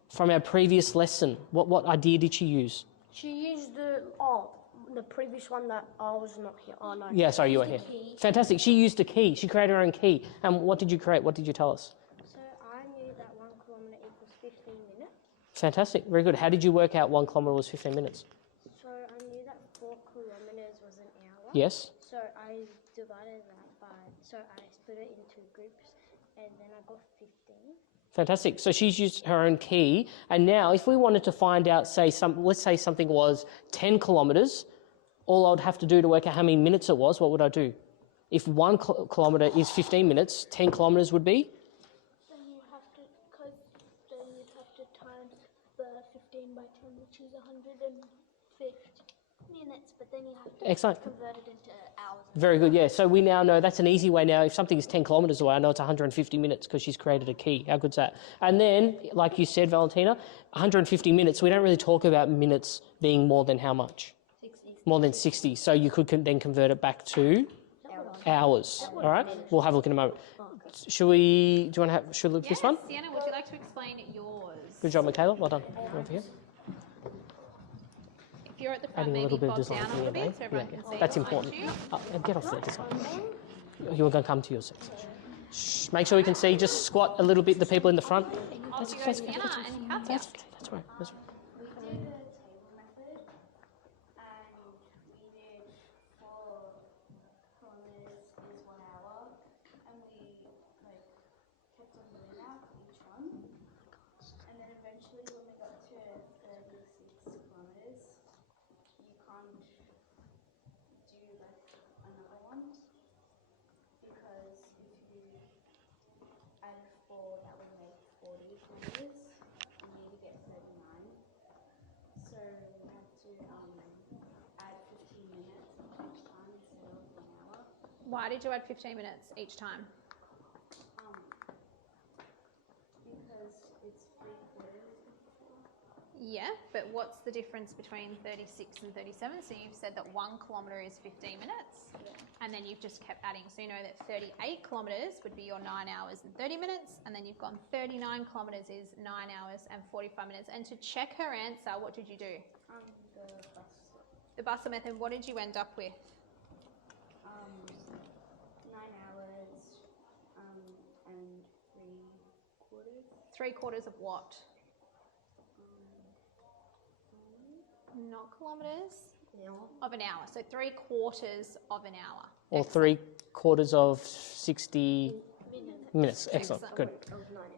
from our previous lesson? What idea did she use? She used the previous one that I was not here. Oh no. Yeah, sorry, you were here. Key. Fantastic. She used a key. She created her own key. And what did you create? What did you tell us? So I knew that 1 kilometre equals 15 minutes. Fantastic. Very good. How did you work out 1 kilometre was 15 minutes? So I knew that 4 kilometres was an hour. Yes. So I divided that by, so I split it into groups and then I got 15. Fantastic. So she's used her own key. And now if we wanted to find out, let's say something was 10 kilometres, all I would have to do to work out how many minutes it was, what would I do? If 1 kilometre is 15 minutes, 10 kilometres would be? Then you have to, because then you'd have to times the 15 by 10, which is 150 minutes, but then you have to Excellent. convert it into hours. Very good, yeah. So we now know that's an easy way now. If something is 10 kilometres away, I know it's 150 minutes because she's created a key. How good's that? And then, like you said, Valentina, 150 minutes, we don't really talk about minutes being more than how much? 60. More than 60. So you could then convert it back to hours. All right? We'll have a look in a moment. Should we look at this one? Sienna, would you like to explain yours? Good job, Michaela. Well done. Over here. If you're at the front, Adding a maybe little bit of bob design down a here, little bit babe. so everyone can see. That's behind important. you. Get off there, design. You were going to come to your section. Shh, make sure we can see. Just squat a little bit, the people in the front. Off you go, Sienna, and Katya. That's okay. That's right. That's right. We did a table method, and we did 4 kilometers is 1 hour, and we kept on doing that each one, and then eventually when we got to 36 kilometers, you can't do another one because if you add 4, that would make 40 kilometers. You need to get 39. So we had to add 15 minutes each time instead of 1 hour. Why did you add 15 minutes each time? Because it's 3 quarters. Yeah, but what's the difference between 36 and 37? So you've said that 1 kilometre is 15 minutes, and then you've just kept adding. So you know that 38 kilometres would be your 9 hours and 30 minutes, and then you've gone 39 kilometres is 9 hours and 45 minutes. And to check her answer, what did you do? The bus. The Bustle method, what did you end up with? 9 hours and 3 quarters. 3 quarters of what? Not kilometres. Of an hour. So 3 quarters of an hour. Or 3 quarters of 60 minutes. Excellent. Good.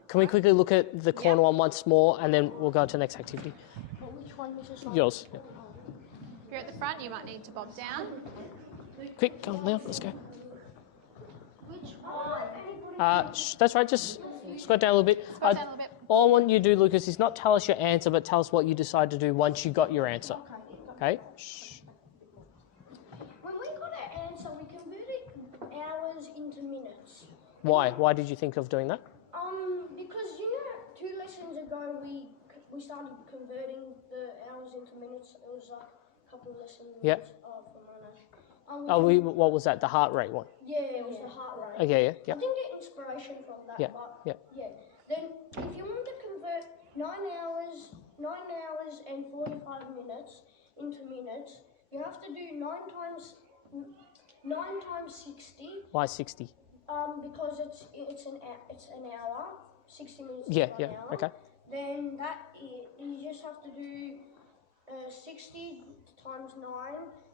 Can we quickly look at the corner one once more, and then we'll go on to the next activity? Which one, Mrs. Simon? Yours. Yeah. If you're at the front, you might need to bob down. Quick, come on, Leon. Let's go. Which one? That's right. Just squat down a little bit. Squat down a little bit. All I want you to do, Lucas, is not tell us your answer, but tell us what you decide to do once you got your answer. Okay? Shh. When we got an answer, we converted hours into minutes. Why? Why did you think of doing that? Because 2 lessons ago we started converting the hours into minutes. It was a couple lessons Yeah. for Monash. What was that? The heart rate one? Yeah, it was the heart rate. Okay, I didn't get inspiration from that, Yeah, but yeah. Then if you want to convert 9 hours and 45 minutes into minutes, you have to do 9 times 60. Why 60? Because it's an hour, 60 minutes Yeah, is 1 hour. okay. Then you just have to do 60 times 9.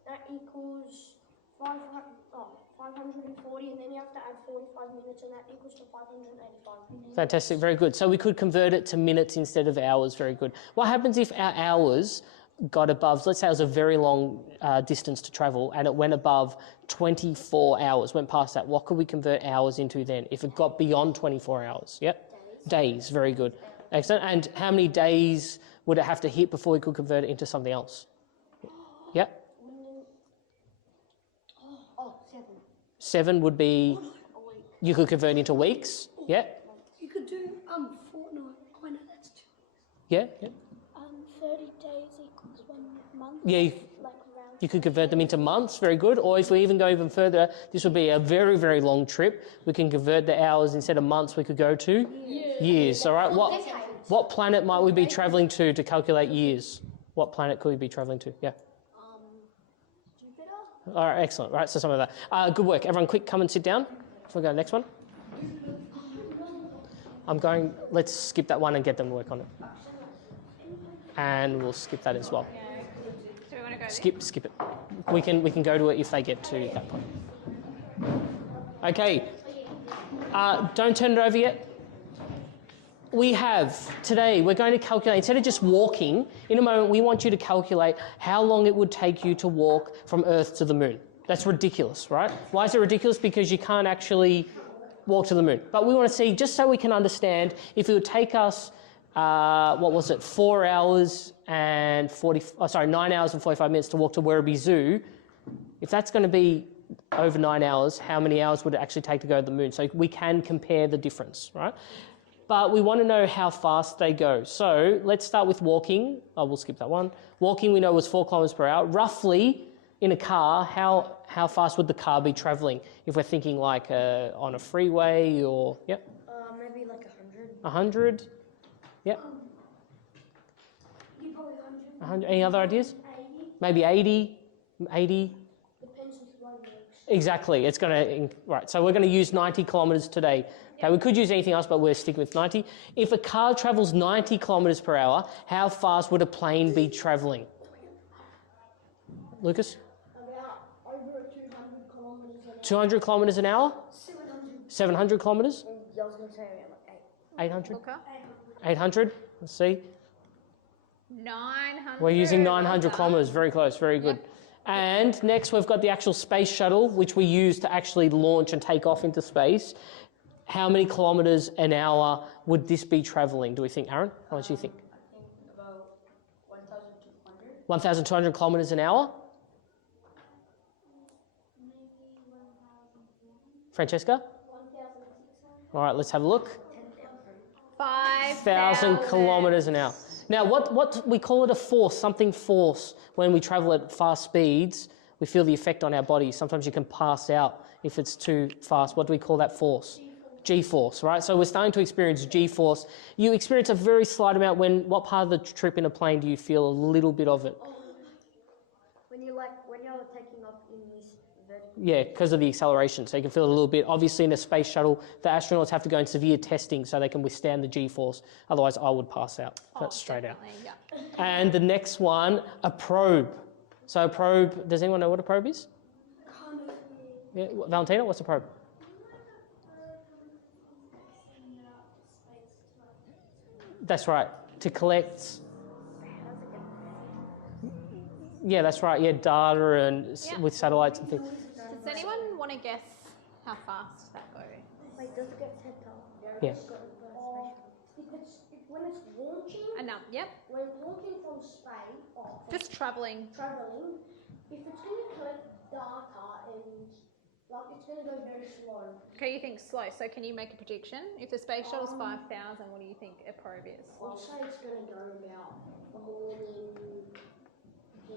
That equals 540, and then you have to add 45 minutes, and that equals to 585 minutes. Fantastic, very good. So we could convert it to minutes instead of hours, very good. What happens if our hours got above, let's say it was a very long distance to travel, and it went above 24 hours, went past that? What could we convert hours into then if it got beyond 24 hours? Yep. Days, very good. Excellent. And how many days would it have to hit before we could convert it into something else? Yep. 7 would be, you could convert into weeks. Yeah. You could do fortnight. Oh, no, that's 2 weeks. Yeah. 30 days equals 1 month. Yeah. You could convert them into months, very good. Or if we even go even further, this would be a very, very long trip. We can convert the hours instead of months, we could go to years. All right. What planet might we be travelling to calculate years? What planet could we be travelling to? Yeah. Jupiter. All right, excellent. Right, so some of that. Good work. Everyone, quick, come and sit down. Before we go to the next one. Let's skip that one and get them to work on it. And we'll skip that as well. Do we want to go Skip it. We can go to it if they get to that point. Okay. Don't turn it over yet. We're going to calculate, instead of just walking, in a moment we want you to calculate how long it would take you to walk from Earth to the moon. That's ridiculous, right? Why is it ridiculous? Because you can't actually walk to the moon. But we want to see, just so we can understand, if it would take us, 9 hours and 45 minutes to walk to Werribee Zoo, if that's going to be over 9 hours, how many hours would it actually take to go to the moon? So we can compare the difference, right? But we want to know how fast they go. So let's start with walking. We'll skip that one. Walking, we know, was 4 kilometres per hour. Roughly, in a car, how fast would the car be travelling? If we're thinking like on a freeway or, yep. Maybe like 100. 100? Yep. Probably 100. 100. Any other ideas? 80. Maybe 80? Depends on the road works. Exactly. It's going to, right. So we're going to use 90 kilometres today. Okay, we could use anything else, but we're sticking with 90. If a car travels 90 kilometres per hour, how fast would a plane be travelling? Lucas? About over 200 kilometres an hour. 200 kilometres an hour? 700 kilometres? I was going to say around like 800? Luca? 800? Let's see. 900. We're using 900 Well kilometres. Very close. Very good. And next we've got the actual space shuttle, which we use to actually launch and take off into space. How many kilometres an hour would this be travelling, do we think, Aaron? How much do you think? I think about 1,200. 1,200 kilometres an hour? Francesca? 1,600. All right, let's have a look. 5,000 1,000 kilometres an hour. Now, what we call it a force, something force. When we travel at fast speeds, we feel the effect on our body. Sometimes you can pass out if it's too fast. What do we call that force? G-force, right? So we're starting to experience G-force. You experience a very slight amount what part of the trip in a plane do you feel a little bit of it? When you're taking off in this vertical. Yeah, because of the acceleration. So you can feel it a little bit. Obviously, in a space shuttle, the astronauts have to go in severe testing so they can withstand the G-force. Otherwise, I would pass out. That's straight out. Yeah. And the next one, a probe. So a probe, does anyone know what a probe is? Yeah, Valentina, what's a probe? That's right. To collect. Yeah, that's right. Yeah, data and with satellites and things. Does anyone want to guess how fast that goes? Wait, does it get set up? Yeah. When it's launching, Yep. when launching from space, Just travelling. traveling, if it's going to collect data and it's going to go very slow. Okay, you think slow. So can you make a prediction? If the space shuttle's 5,000, what do you think a probe is? I'd say it's going to go about more than the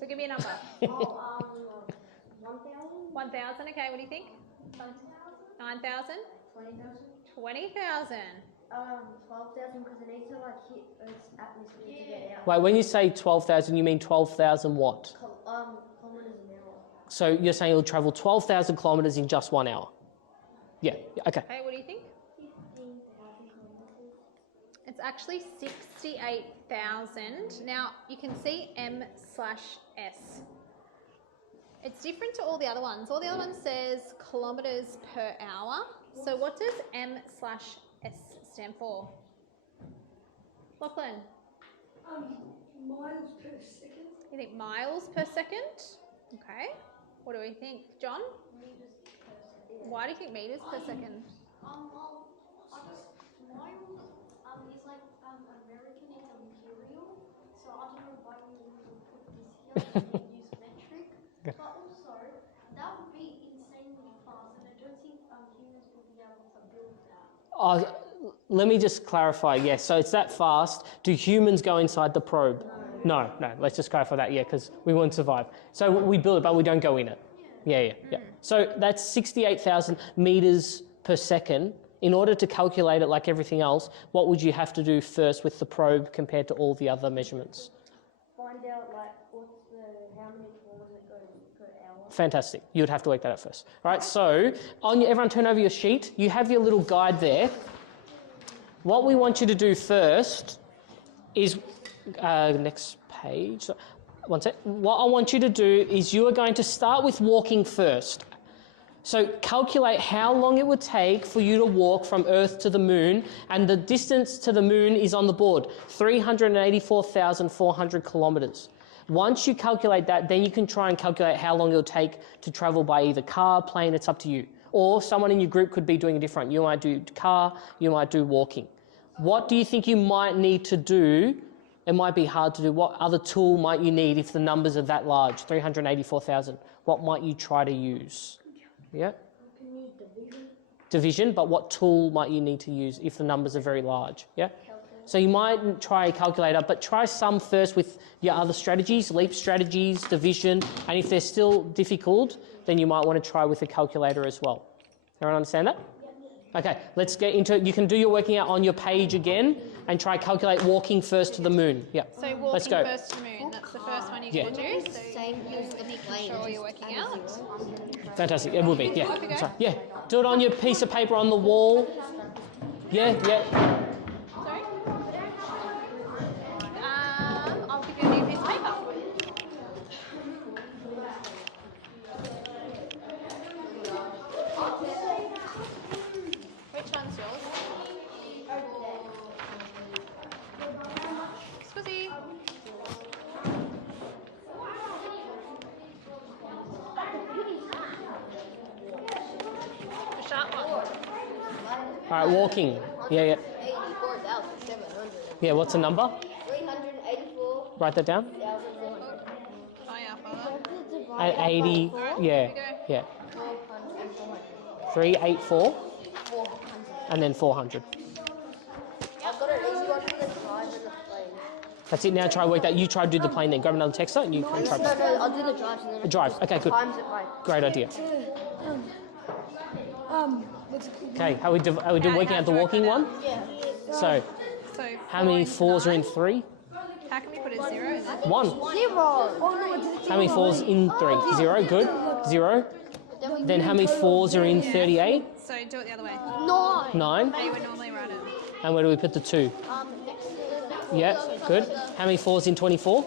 So give me a number. like 9,000. Okay, what do you think? 9,000. 20,000? 20,000. 12,000 because it needs to like hit Earth's atmosphere to get out. Wait, when you say 12,000, you mean 12,000 what? Kilometers an hour. So you're saying it'll travel 12,000 kilometers in just 1 hour? Yeah, okay. Okay, what do you think? 15,000 kilometers. It's actually 68,000. Now, you can see M/S. It's different to all the other ones. All the other ones says kilometers per hour. So what does M/S stand for? Lachlan, Miles per second. you think miles per second? Okay. What do we think? John? Meters per second. Why do you think meters per second? Well, I just miles is like American is imperial, so I don't know why we would put this here and use metric. But also that would be insanely fast, and I don't think humans would be able to build that. Let me just clarify. Yes, so it's that fast. Do humans go inside the probe? No. Let's just clarify that. Yeah, because we wouldn't survive. So we build it, but we don't go in it. Yeah. So that's 68,000 meters per second. In order to calculate it like everything else, what would you have to do first with the probe compared to all the other measurements? Find out like how many kilometers it goes per hour. Fantastic. You'd have to work that out first. All right, so everyone turn over your sheet. You have your little guide there. What we want you to do first is, next page. One sec. What I want you to do is you are going to start with walking first. So calculate how long it would take for you to walk from Earth to the Moon, and the distance to the Moon is on the board, 384,400 kilometres. Once you calculate that, then you can try and calculate how long it will take to travel by either car, plane, it's up to you. Or someone in your group could be doing it different. You might do car, you might do walking. What do you think you might need to do? It might be hard to do. What other tool might you need if the numbers are that large, 384,000? What might you try to use? Yeah? You can use Division, but what tool might you need to use if the numbers are very large? Yeah? So you might try a calculator, but try some first with your other strategies, leap strategies, division, and if they're still difficult, then you might want to try with a calculator as well. Everyone understand that? Okay, let's get into it. You can do your working out on your page again and try calculate walking first to the moon. Yeah. So walking Let's go. first to the moon, that's the first one you're going to do. So Same as the make plane. sure you're working out. Fantastic. It will be. Yeah. Off you go. Sorry. Yeah. Do it on your piece of paper on the wall. Yeah. Sorry? I'll give you a new piece of paper. Which one's yours? Squizzy. The sharp one. All right. Walking. Yeah. 84,700. Yeah. What's the number? 384,400. Write that down. Oh yeah, father. At 80. Yeah. Yeah. 384. 400. And then 400. I've got an easy one for the drive and the plane. That's it. Now try work that. You try to do the plane then. Grab another texter and you can try. No, I'll do the drives and then The drive. Okay, good. times it by. Great idea. What's it called? Okay, are we doing working out the walking one? Yeah. So, So how many 4 4s are in into 3? 9. How can we put a 0 in there? 1. 0. How many 4s in 3? 0, good. 0. Then how many 4s are in 38? So do it the other way. 9. How you would normally write it. And where do we put the 2? Next to the Yeah, good. How many 4s in 24?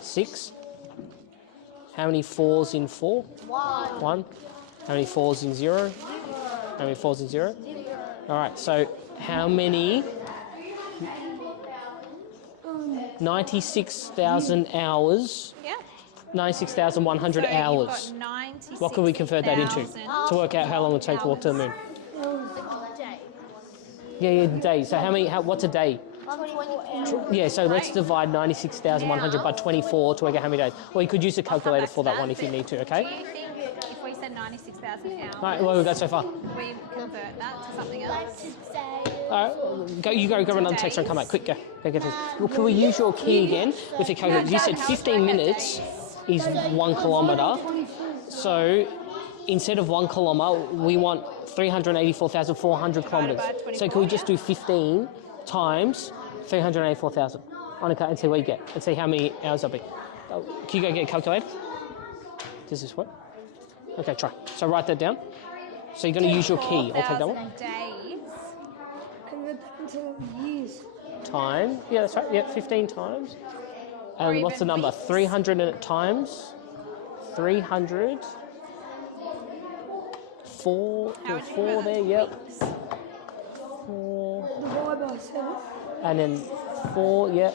6. How many 4s in 4? 1. How many 4s in 0? How many 4s in 0? All right, so how many? 96,000 hours. Yeah. 96,100 So hours. You've got 96, What could we convert that into 000 to work out how long it would take to walk to the moon? day. Yeah, days. So what's a day? 24 Yeah, so let's divide 96,100 by 24 to work out how many days. Or you could use a calculator for that one if you need to, Do okay? you think if we said 96,000 hours, All right, what have we got so far? we convert that to something else? All right, you go grab another text and come back. Quick, go get this. Well, can we use your key again with the calculator? You said 15 minutes is 1 kilometre. So instead of 1 kilometre, we want 384,400 kilometres. by So can we just do 15 times 384,000 on a cut and see what you get and see how many hours that'll be? Can you go get a calculator? Does this work? Okay, try. So write that down. So you're going to use your key. I'll take that one. 4,000 days. Convert that into years. Time. Yeah, that's right. Yeah, 15 times. And what's the even number? weeks. 300 times 300. 4. How would you 4 convert that there. to Yep. weeks? 4. Divide by 7. And then 4. Yep.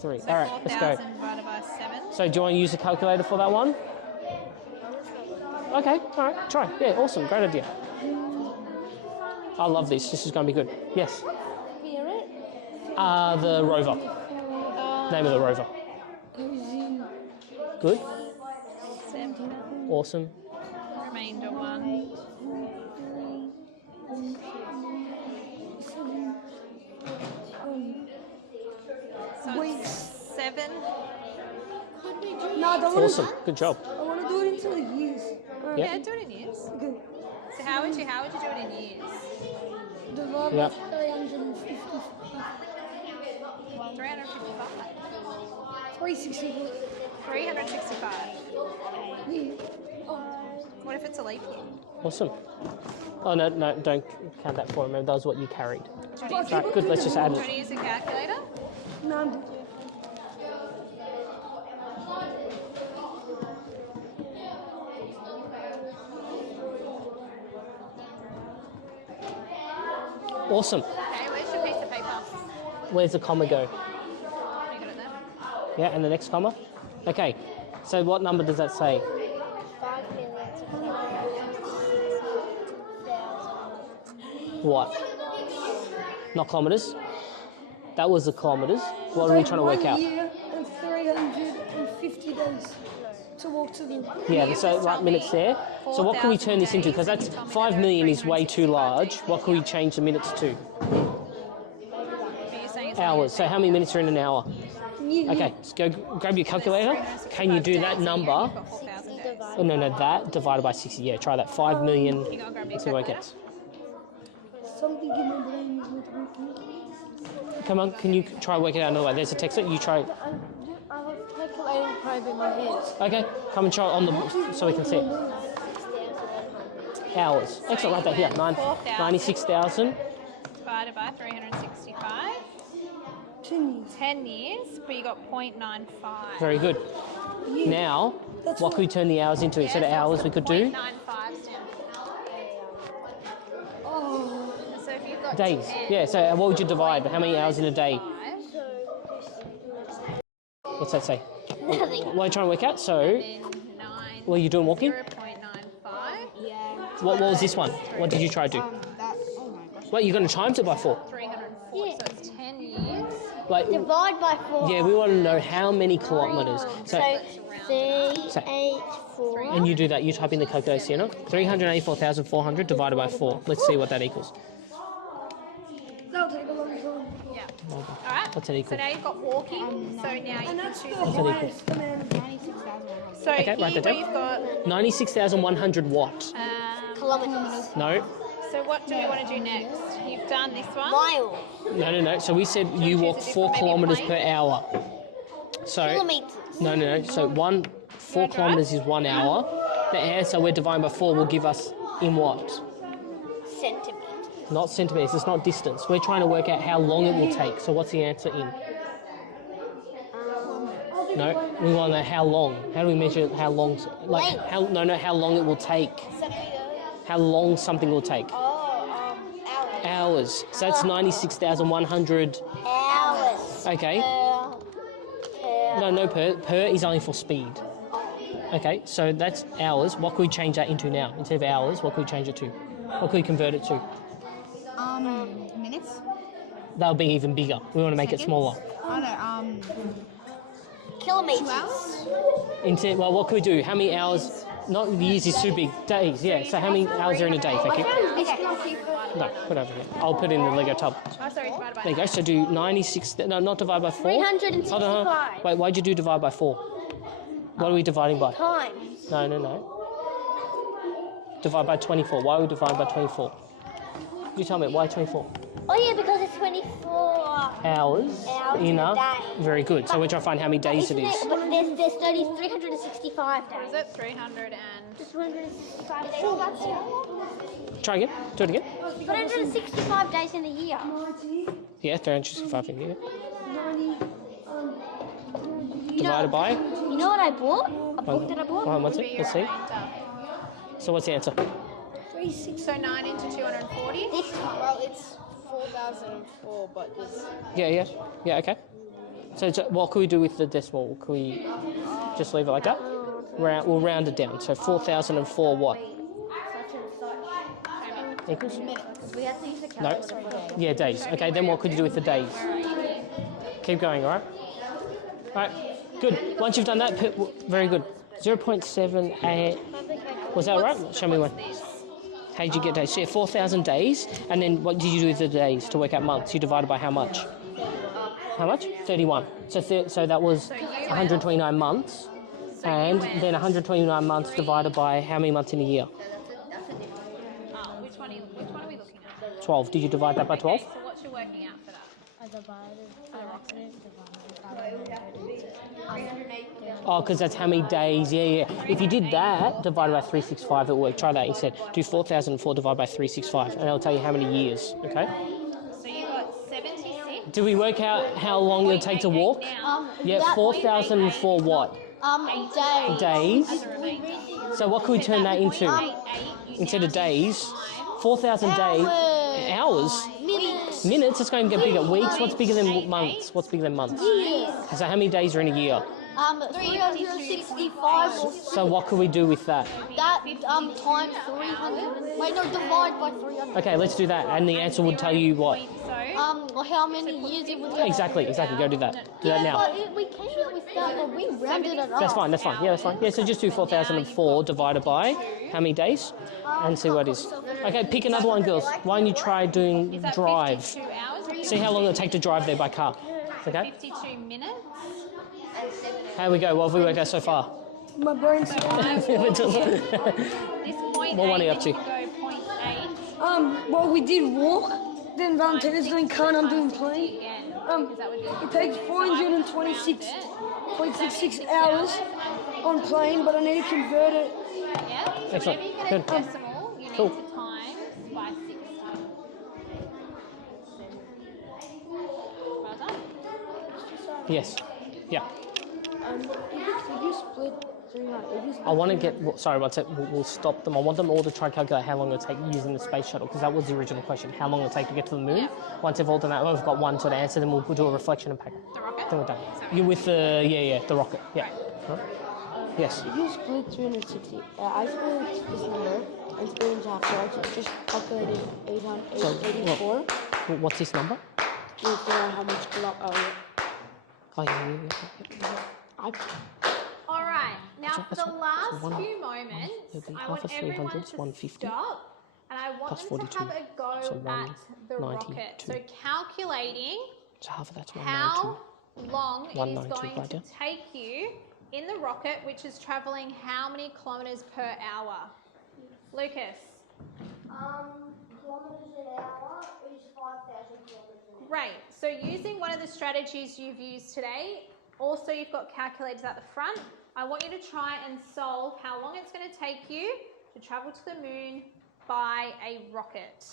3. So All right, let's go. 4,000 divided by 7. So do you want to use a calculator for that one? Okay, all right, try. Yeah, awesome, great idea. I love this. This is going to be good. Yes. The rover. Name of the rover. Good. 7. Awesome. Remainder 1. So Weeks. 7. No, I don't want Awesome. Good job. I want to do it into years. Yep. Yeah, do it in years. Okay. So how would you do it in years? Divide by Yep. 350. 355. 360. 365. Yeah. Oh, What if it's a leap year? Awesome. Oh, no, don't count that for him. That was what you carried. Do you want All right, good, let's just add to it. use a calculator? none. Awesome. Okay, where's your piece of paper? Where's the comma go? You got it there? Yeah, and the next comma? Okay, so what number does that say? 5,660,000. What? Not kilometres? That was the kilometres. What are we trying to work out? 1 year and 350 days to walk to the. Yeah, so like minutes there. So what can we turn this into? Because that's 5 million is way too large. What can we change the minutes to? But you're saying it's Hours. So how many minutes are in an hour? Yeah. Okay, let's go grab your calculator. Can you do that number? You've got 4,000 days. Oh, no, that divided by 60. Yeah, try that. 5 million. You gotta grab your See what it calculator. gets. Something in my brain is not working. Come on, can you try work it out another way? There's a text it. You try. I was calculating probably in my head. Okay, come and try it on the so we can see it. Hours. Excellent, right there. Here, 96,000. Divided by 365. 10 years. 10 years, but you got 0.95. Very good. Now, what could we turn the hours into? Instead of hours, we could do 0.95 down. Oh, So if you've got days. 10, Yeah, so what would you divide? How many hours in a day? 5, What's that say? Nothing. What are you trying to work out? So, then 9, what are you doing walking? 0.95, What was this one? What did you try to do? Wait, you're going to times it by 4? 340, so it's 10 years. Like, Divide by 4. yeah, we want to know how many kilometres. So 3, 8, 4. And you do that, you type in the calculator, Sienna. 384,400 divided by 4. Let's see what that equals. that'll take a long time. Yeah. All right. What's that equal? So now you've got walking. So now you And can that's the choose. that equal? highest amount. So Okay, here write that where down. you've got. 96,100 what? Kilometres. No, So what do we want to do next? You've done this one. Miles. no. So we said you choose walk a 4 different, maybe kilometres plane? per hour. So, Kilometres. no. So 4 kilometres is 1 hour. The answer we're dividing by 4 will give us in what? Centimetres. Not centimetres, it's not distance. We're trying to work out how long it will take. So what's the answer in? No, we want to know how long. How do we measure how long? Like Length. how long it will take. How long something will take. Hours. Hours. So that's 96,100. Hours. Okay. No, per is only for speed. Okay, so that's hours. What could we change that into now? Instead of hours, what could we change it to? What could we convert it to? Minutes? That'll be even bigger. We want to make it smaller. Oh no, Kilometres. Instead, well, what could we do? How many hours? Not years is too big. Days, yeah. So how many hours are in a day? Thank you. No, put it over here. I'll put it in the Lego tub. Oh, sorry, divided by There you go. So do 96. No, not divide by 4. 365. Hold on. Wait, why'd you do divide by 4? What are we dividing by? Times. No. Divide by 24. Why are we dividing by 24? You tell me, why 24? Oh yeah, because it's 24 Hours in a day. Very good. So we're trying to find how many days it is. But there's 365 days. What is it? 300 and... 365 days. Oh, that's Try again. Do it again. 365 days in a year. Yeah, 365 in here. 90, Divided by? You know what I bought? A book that I bought? Hold on, what's it? Let's see. So what's the answer? So 9 into 240? This time. Well, it's 4,004, but it's... Yeah, okay. So what can we do with the decimal? Can we just leave it like that? We'll round it down. So 4,004 what? Equals? We have to use the No. calculator for days. Yeah, days. Okay, then what could you do with the days? Keep going, all right? All right, good. Once you've done that, very good. 0.78. Was that right? Show me one. How did you get days? So yeah, 4,000 days. And then what did you do with the days to work out months? You divided by how much? How much? 31. So that was 129 months. And then 129 months divided by how many months in a year? Which one are we looking at? 12. Did you divide that by 12? So what's your working out for that? I divided for the rocket. Oh, because that's how many days. Yeah. If you did that, divided by 365, it would work. Try that instead. Do 4,004 divided by 365, and it'll tell you how many years, okay? So you got 76. Do we work out how long it'll take to walk? Yeah, 4,004 what? Days. Days. The remainder. So what could we turn that into? Instead of days, 4,000 days. Hours? Minutes. Minutes? It's going to get bigger. Weeks? What's bigger than months? What's bigger than months? So how many days are in a year? 365. So what could we do with that? That times 300. Wait, no, divide by 300. Okay, let's do that. And the answer would tell you what? How many years it would take? Exactly. Go do that. Do that now. But we came up with that, but we rounded it up. That's fine. Yeah, that's fine. Yeah, so just do 4,004 divided by how many days? And see what it is. Okay, pick another one, girls. Why don't you try doing drive? 52 hours. See how long it'll take to drive there by car. Okay? 52 minutes. How we go? What have we worked out so far? my brain's This point What one are you eight, up then to? you go point 8. well, we did walk. Then Valentina's doing car, I'm doing plane. Again. That would be It takes 426.66 hours on plane, but I need to convert it. Yeah. So Excellent. whenever you get a Good. decimal, you need Cool. to times by 60. Well done. Yes. Yeah. If you split 300, I want to get. Sorry, one sec. We'll stop them. I want them all to try and calculate how long it'll take using the space shuttle, because that was the original question. How long it'll take to get to the moon? Once they've all done that, we've got one sort of answer. Then we'll do a reflection and pack it. The rocket? Then we're done. You're with the the rocket. Yeah. Huh? Yes. if you split 360, I split this number and split into half, so I just calculated 884 What's this number? to figure out how much Oh yeah. All right. Now, for That's the right. last So one- few moments, it'll be I half want of 300 everyone is to 150. stop, and I want Plus them 42. to have a go So at the rocket. 192. So calculating So half of that's 192. how long it is 192, going right to down. take you in the rocket, which is traveling how many kilometers per hour? Lucas. Kilometers an hour is 5,000 kilometers an hour. Great. So using one of the strategies you've used today, also you've got calculators at the front. I want you to try and solve how long it's going to take you to travel to the moon by a rocket.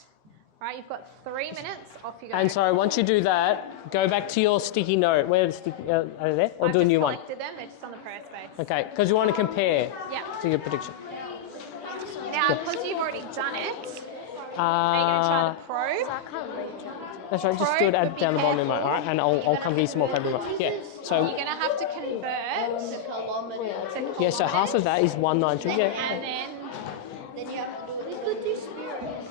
All right, you've got 3 minutes, off you go. And sorry, once you do that, go back to your sticky note. Where are the sticky? Are they there? Or I've do a just new one? selected them, they're just on the prayer space. Okay, because you want to compare Yeah. to your prediction. Now, because you've already done it, are you going to try the pro? I can't read it. That's right. Just do it at, down the bottom, all right? And I'll come get you some more paper. Yeah. So You're going to have to convert to kilometers. yeah. So half of that is 192. Yeah. And then You could do spirits.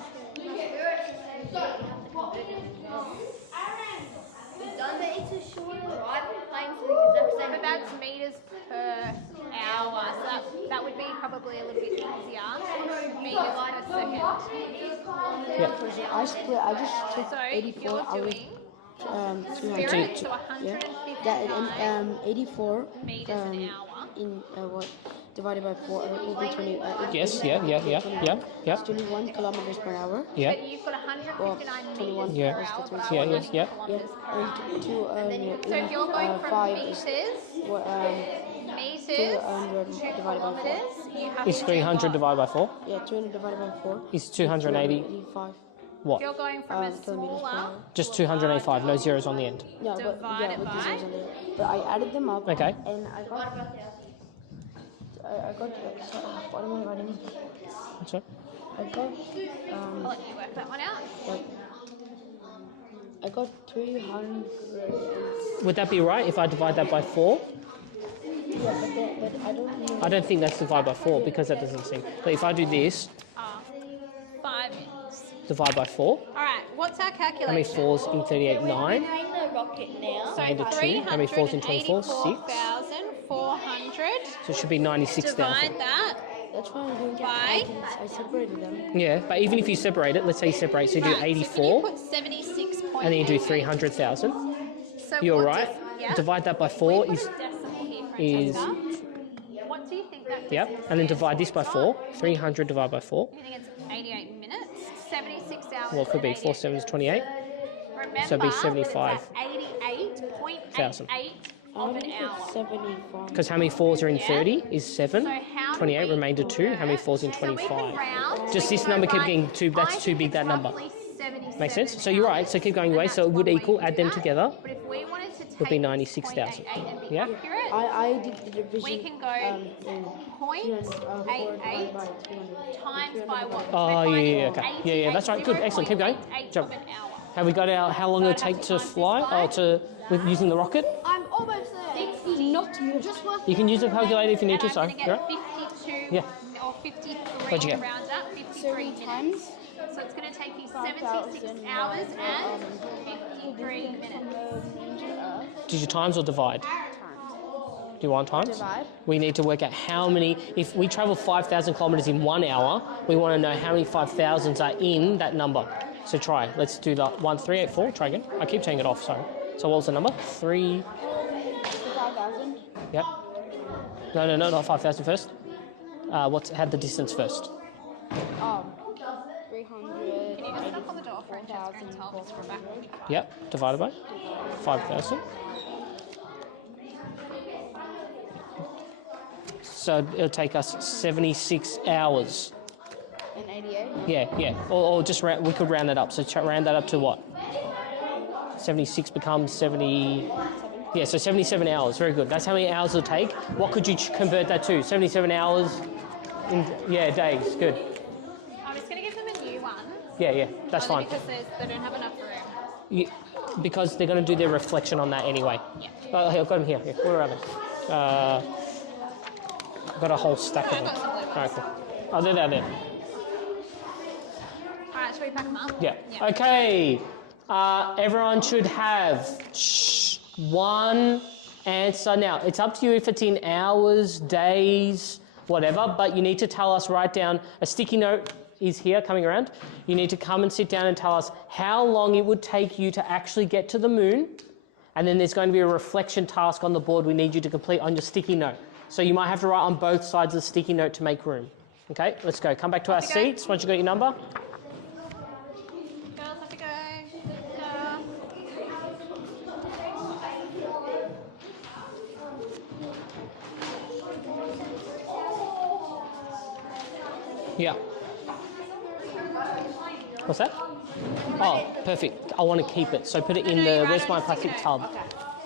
It's a shorter ride than playing for the exact same. but that's meters per hour, so that would be probably a little bit easier. Meters per second. Yeah. I just took So 84 you're out of doing 200. spirit, so Two. 159 Yeah, and 84 meters an hour. divided by 4 will be 20. Yes, yeah. It's 21 kilometers per hour. Yeah. But you've got 159 meters 21 Yeah. per hour, but Yeah, 20 yeah. kilometers per And hour. So if you're going from 5 meters, is meters 200 to divided by 4. kilometers, you have Is to 300 do what? divided by 4? Yeah, 200 divided by 4 Is 280. 285. What? If you're going from a Kilometers per smaller, hour. Just 285, no zeros on the end. Yeah, but Divided with the by? zeros on there. But I added them up. Okay. And I got. What am I writing? That's right. I got. I'll let you work that one out. Like, I got 300. Would that be right if I divide that by 4? Yeah, but I don't know. I don't think that's divided by 4 because that doesn't seem. But if I do this, 5 minutes. divide by 4. All right, what's our calculation? How many 4s in 38? 9. Name the rocket now. So Under 2. How many 4s in 24? 6. 384,400. So it should be 96,000. Divide that. That's why I didn't get By? calculus. I separated them. Yeah, but even if you separate it, let's say you separate, so you do Right, so can you 84, put 76.8? and then you do 300,000. So You're what right. Yeah. Divide that by We 4 put is, a decimal here, is Francesca. What do you think that yep, distance and then is? divide this by 4. 300 divided by 4. I think it's 88 minutes, 76 hours. Well, it could be and 4 7 is 28. Remember, So it'd be 75. that's 88.88 I of did an hour. 75. Because how many 4s are in Yeah. 30 is 7. So how do 28, we remainder 2. How many 4s in So we can 25? round. Just we this can number go kept right. getting too, that's I too think big, it's that number. roughly 77 Makes sense? So you're right, so keep going away. So it would equal, add them together, But if we wanted to take would be 96,000. 0.88 and be Yeah. accurate, I did the division. we can go in 0.88 by 200. times by what? Oh, We're yeah, finding okay. Yeah, that's right. Good, excellent. Keep going. 0.88 Jump. of an hour. Have we got our, how long it'll take to fly? Or to, with using the rocket? I'm almost there. 60. Not you. Just work. You can use a calculator if you need And to, I'm sorry. going You're to right. get 52 Yeah. or 53 What'd you get? round up, 53 minutes. So it's going to take you 76 hours and 53 minutes. Did you times or divide? Do you want times? Divide. We need to work out how many, if we travel 5,000 kilometres in 1 hour, we want to know how many 5,000s are in that number. So try, let's do the 1384, try again. I keep turning it off, sorry. So what was the number? 3, 5,000. yep. No, not 5,000 first. Had the distance first. 300. Can you just knock on the door, Francesca, and tell Mr. Rebecca? Yep, divided by 5,000. So it'll take us 76 hours. And 88. Yeah. Or just we could round that up. So round that up to what? 76 becomes 70. Yeah, so 77 hours. Very good. That's how many hours it'll take. What could you convert that to? 77 hours in, days. Good. I'm just going to give them a new one. Yeah, that's only fine. because they don't have enough room. Yeah, because they're going to do their reflection on that anyway. Yeah. Oh, here, I've got them here. Where are they? I've got a whole stack of them. I've got some blue ones. All right, cool. Oh, they're there. All right, should we pack them up? Yeah. Okay. Everyone should have one answer. Now, it's up to you if it's in hours, days, whatever, but you need to tell us, write down, a sticky note is here coming around. You need to come and sit down and tell us how long it would take you to actually get to the moon. And then there's going to be a reflection task on the board we need you to complete on your sticky note. So you might have to write on both sides of the sticky note to make room. Okay, let's go. Come back to our seats once you've got your number. Girls have to go. Yeah. What's that? Oh, perfect. I want to keep it. So put it in the, where's my plastic tub?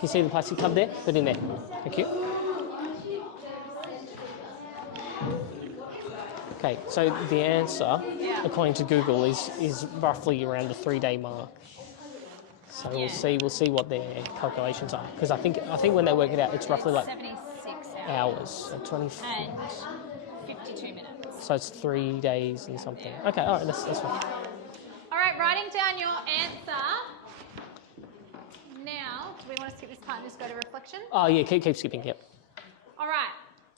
You see the plastic tub there? Put it in there. Thank you. Okay, so the answer, according to Google, is roughly around the 3-day mark. So we'll see what their calculations are. Because I think when they work it out, it's roughly like 76 hours. So 20. and 52 minutes. So it's 3 days and something. Okay, all right, that's fine. All right, writing down your answer. Now, do we want to skip this part and just go to reflection? Oh yeah, keep skipping. Yep. All right.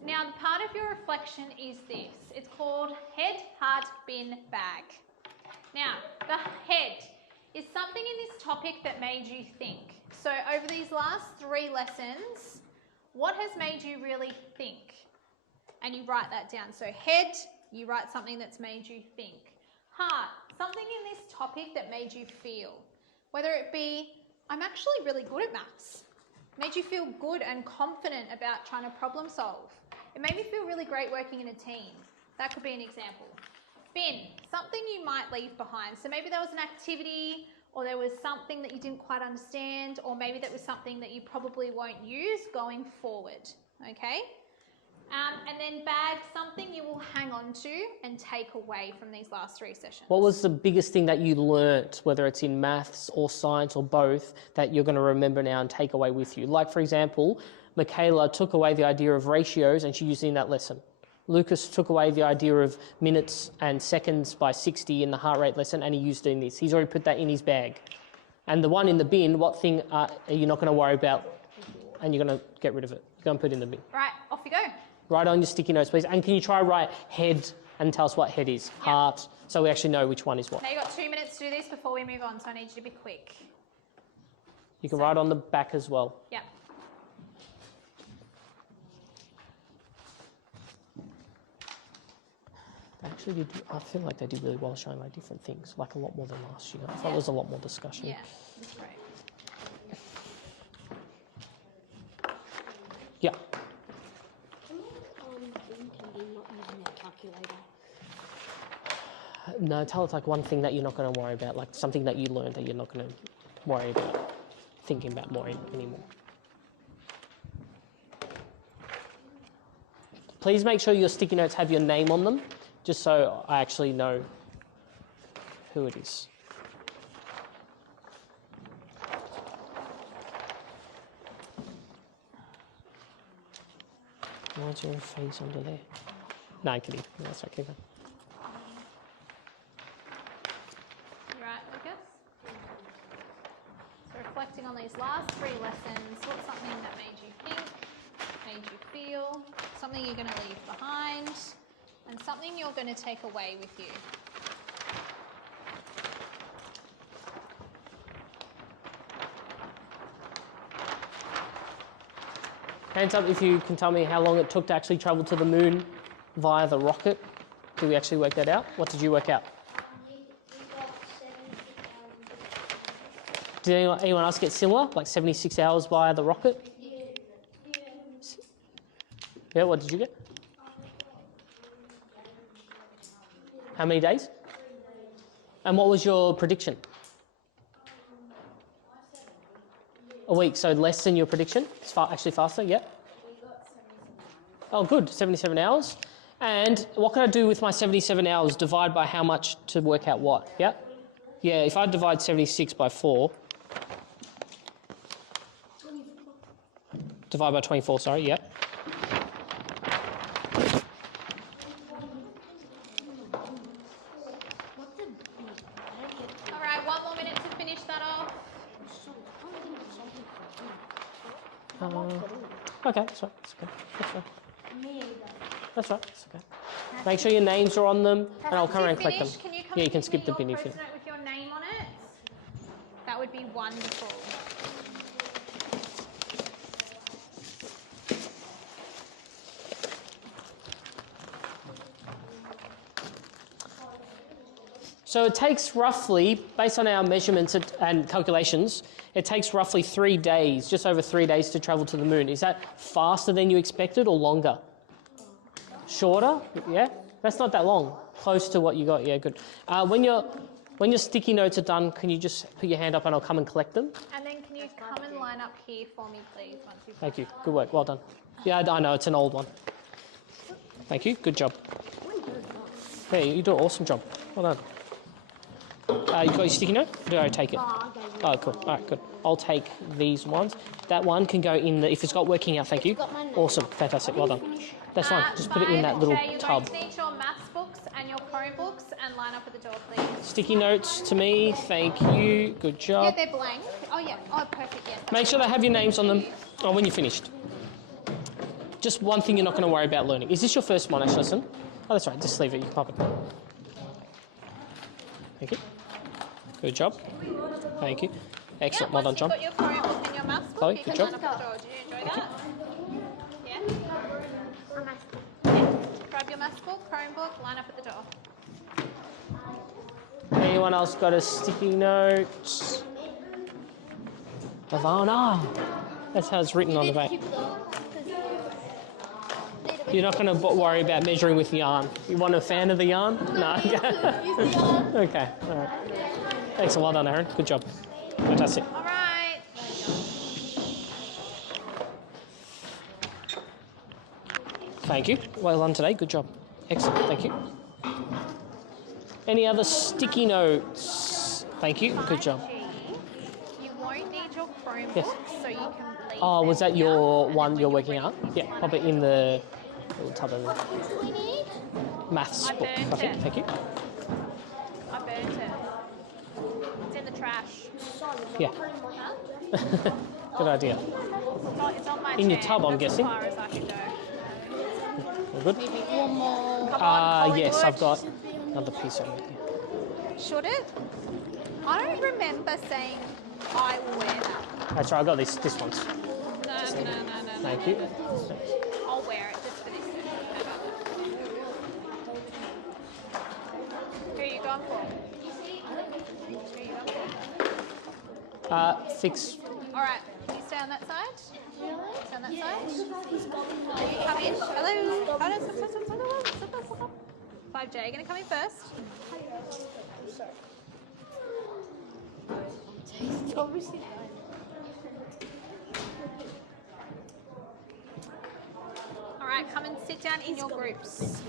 Now, the part of your reflection is this. It's called head, heart, bin, bag. Now, the head is something in this topic that made you think. So over these last 3 lessons, What has made you really think? And you write that down. So head, you write something that's made you think. Heart, something in this topic that made you feel. Whether it be, I'm actually really good at maths. Made you feel good and confident about trying to problem solve. It made me feel really great working in a team. That could be an example. Fin, something you might leave behind. So maybe there was an activity, or there was something that you didn't quite understand, or maybe that was something that you probably won't use going forward, okay? And then bag, something you will hang on to and take away from these last 3 sessions. What was the biggest thing that you learnt, whether it's in maths or science or both, that you're going to remember now and take away with you? Like, for example, Michaela took away the idea of ratios and she used it in that lesson. Lucas took away the idea of minutes and seconds by 60 in the heart rate lesson and he used it in this. He's already put that in his bag. And the one in the bin, what thing are you not going to worry about and you're going to get rid of it? You're going to put it in the bin. Right, off you go. Write on your sticky notes, please. And can you try write head and tell us what head is? Yep. Heart, so we actually know which one is what. Now you've got 2 minutes to do this before we move on, so I need you to be quick. You can write on the back as well. Yeah. Actually, I feel like they did really well showing like different things, like a lot more than last year. I thought there was a lot more discussion. Yeah, that's great. Yeah. No, tell us like one thing that you're not going to worry about, like something that you learned that you're not going to worry about thinking about more anymore. Please make sure your sticky notes have your name on them, just so I actually know who it is. Why's your face under there? No, I'm kidding. No, that's okay. Right, Lucas? So reflecting on these last 3 lessons, what's something that made you think, made you feel, something you're going to leave behind, and something you're going to take away with you? Hands up if you can tell me how long it took to actually travel to the moon via the rocket. Did we actually work that out? What did you work out? We got 76 hours. Did anyone else get similar, like 76 hours via the rocket? Yeah, what did you get? How many days? And what was your prediction? A week, so less than your prediction? It's actually faster, yeah? Oh, good, 77 hours. And what can I do with my 77 hours? Divide by how much to work out what, yeah? Yeah, if I divide 76 by 4, divide by 24, sorry, yeah. All right, 1 more minute to finish that off. Okay, that's right, that's okay. That's right. That's right, that's okay. Make sure your names are on them and I'll come around and collect them. Can you come Yeah, you and can give skip me the your bin if you... Post-it note with your name on it? That would be wonderful. So it takes roughly, based on our measurements and calculations, it takes roughly 3 days, just over 3 days to travel to the moon. Is that faster than you expected or longer? Shorter? Yeah? That's not that long. Close to what you got. Yeah, good. When your sticky notes are done, can you just put your hand up and I'll come and collect them? And then can you come and line up here for me, please, once you've Thank you. Good work. Well done. Yeah, I know. It's an old one. Thank you. Good job. Yeah, you do an awesome job. Well done. You got your sticky note? Or did I take it? Oh, cool. All right, good. I'll take these ones. That one can go in the... If it's got working out, thank you. Awesome. Fantastic. Well done. That's fine. Just put it in that little tub. You're going to need your maths books and your Chromebooks and line up at the door, please. Sticky notes to me. Thank you. Good Yeah, job. they're blank. Oh, yeah. Oh, perfect, yeah. Make sure they have your names on them. Oh, when you're finished. Just one thing you're not going to worry about learning. Is this your first Monash lesson? Oh, that's right. Just leave it. You can pop it. Thank you. Good job. Thank you. Excellent. Yeah, well done, John. You've got your Chromebook and your maths book, Chloe, you good can job. line up at the door. Did you enjoy that? Grab your maths book, Chromebook, line up at the door. Anyone else got a sticky note? Ivana. That's how it's written on the back. You're not going to worry about measuring with yarn. You want a fan of the yarn? No. Okay. All right. Excellent. Well done, Aaron. Good job. Fantastic. All right. Thank you. Well done today. Good job. Excellent. Thank you. Any other sticky notes? Thank you. Good job. You won't need your Chromebook, Yes. so you can leave Oh, was them that here, your and one then you're when working ready, out? you Yeah, can pop it in the little tub of maths I book. burnt Okay, it. thank you. I burnt it. It's in the trash. Yeah. Good idea. It's on my In your chair. tub, I'm That's guessing? as far as I can go. All good? Come on, Yes, Hollywood. I've got another piece over here. Should it? I don't remember saying I will wear that. That's right, I got this one's. No. Thank you. I'll wear it just for this. Who are you going for? Fix. All right, you stay on that side. Stay on that side. You come in. Hello. Hold on, stop. 5J, you're going to come in first. All right, come and sit down in your groups.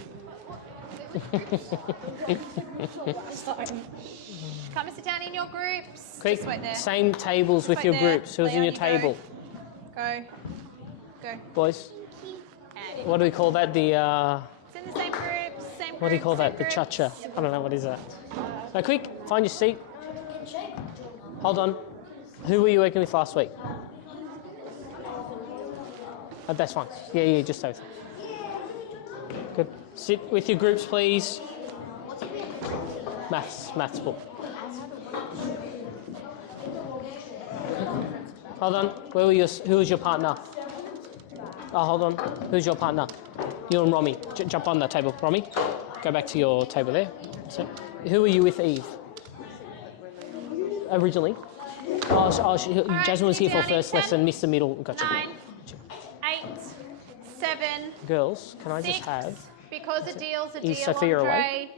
Come and sit down in your groups. Quick, Just wait there. same tables with Wait your there. groups. Who's in Leon, your you table? Go. Boys, And what do we call that? The, it's in the same group, same group. what do you call same that? The groups. cha-cha. I don't know, what is that? So quick, find your seat. Hold on. Who were you working with last week? Oh, that's fine. Yeah, just over there. Good. Sit with your groups, please. Maths book. Hold on. Who was your partner? Oh, hold on. Who's your partner? You and Romy. Jump on the table. Romy, go back to your table there. So, who were you with, Eve? Originally? Jasmine was here for first lesson, missed the middle. Gotcha. 9, 8, 7. Girls, can I just 6, have... because a deal's a deal, Is Sophia Andre. away?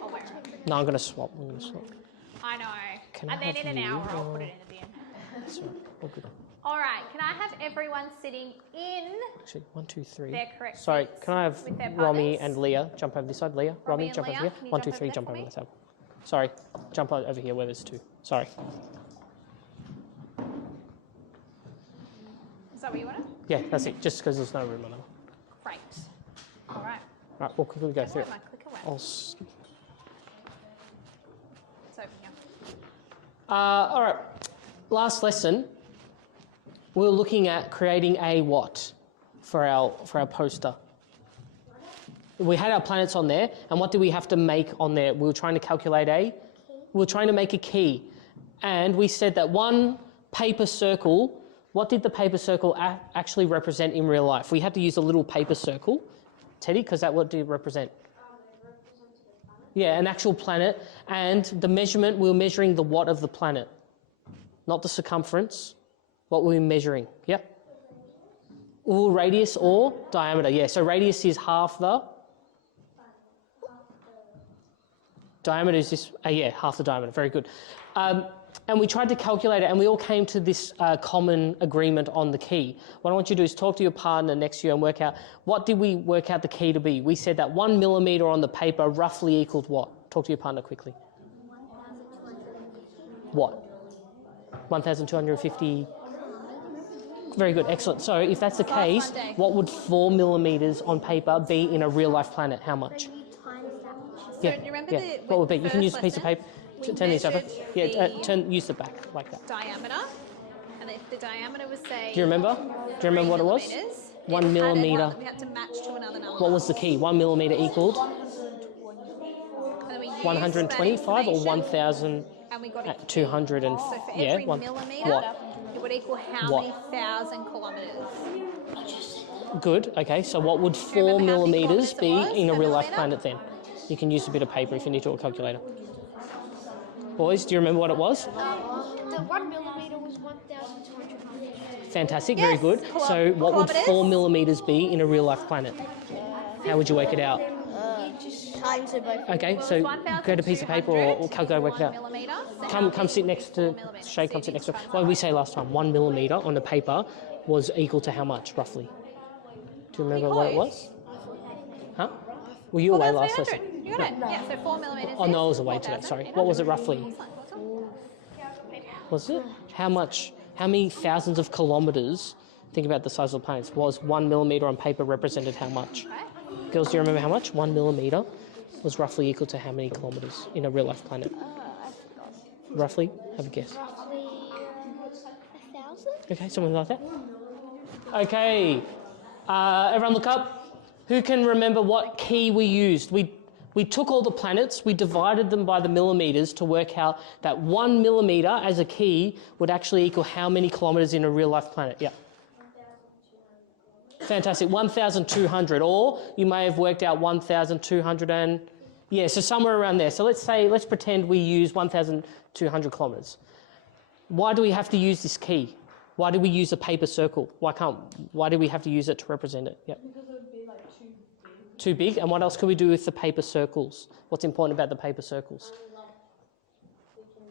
I'll wear it. No, I'm going to swap. I know. Can I And then have in an you, hour, I'll or- put it in the bin. That's all right. All good. All right, can I have everyone sitting in Actually, 1, 2, 3. their correct Sorry, seats can I have with their Romy partners? and Leah jump over this side? Leah, Romy, and jump Leah, over here. can you 1, 2, jump 3, over jump there over for the table. Sorry, jump over here where there's 2. Sorry. Is that what you wanted? Yeah, that's it. Just because there's no room on them. Great. All right. Right, we'll quickly go through Where it. my clicker went? I'll It's over here. all right. Last lesson, we were looking at creating a what for our poster. We had our planets on there, and what did we have to make on there? We were trying to calculate we were trying to make a key, and we said that one paper circle. What did the paper circle actually represent in real life? We had to use a little paper circle, Teddy, because what did it represent? Yeah, an actual planet, and the measurement, we were measuring the what of the planet, not the circumference. What were we measuring? Yep. Or radius or diameter. Yeah, so radius is half the... Diameter is this... half the diameter. Very good. And we tried to calculate it, and we all came to this common agreement on the key. What I want you to do is talk to your partner next to you and work out, what did we work out the key to be? We said that 1 millimetre on the paper roughly equaled what? Talk to your partner quickly. What? 1,250... Very good, excellent. So if that's the case, what would 4 millimetres on paper be in a real-life planet? How much? So do you remember What would be? You can use a piece of lesson, paper. we Turn these over. measured Yeah, the use the back like that. diameter, and if the diameter was, say... Do you remember? Do you remember what it was? 1 millimetre. We had to match to another number. What was the key? 1 millimetre equaled And then we used 125 that or information, 1,000 and we got a at key. 200 and So for yeah, every one. millimetre, What? it would equal how What? many thousand kilometres? Good. Okay. So what would you 4 remember how many millimeters kilometres it be was in a per real life millimetre? planet then? You can use a bit of paper if you need to, or a calculator. Boys, do you remember what it was? The 1 millimeter was 1,250. Fantastic. Yes, Very good. So what would kilometres? 4 millimeters be in a real life planet? How would you work it out? Times it by Okay. Well, So it's grab a piece of paper or calculator, work it out. 1 millimetre. So Come how sit many next to 4 millimetres? Shay. Come See sit if next to. this What did we say last time? 1 millimeter on the paper was equal to how much roughly? Do you remember what it was? Huh? Were you away last lesson? 4,300. You got it. Yeah, so 4 millimetres. Oh no, I is was away today. 4,800. Sorry. What was it roughly? Was it? How much? How many thousands of kilometres? Think about the size of the planets. Was 1 millimetre on paper represented how much? Okay. Girls, do you remember how much? 1 millimetre was roughly equal to how many kilometres in a real life planet? Roughly? Have a guess. Roughly 1,000? Okay, something like that. Okay. Everyone look up. Who can remember what key we used? We took all the planets, we divided them by the millimetres to work out that 1 millimetre as a key would actually equal how many kilometres in a real life planet? Yeah. Fantastic. 1,200. Or you may have worked out 1,200 and... Yeah, so somewhere around there. So let's pretend we use 1,200 kilometres. Why do we have to use this key? Why do we use a paper circle? Why do we have to use it to represent it? Yep. Because it would be like too big. Too big? And what else can we do with the paper circles? What's important about the paper circles? We can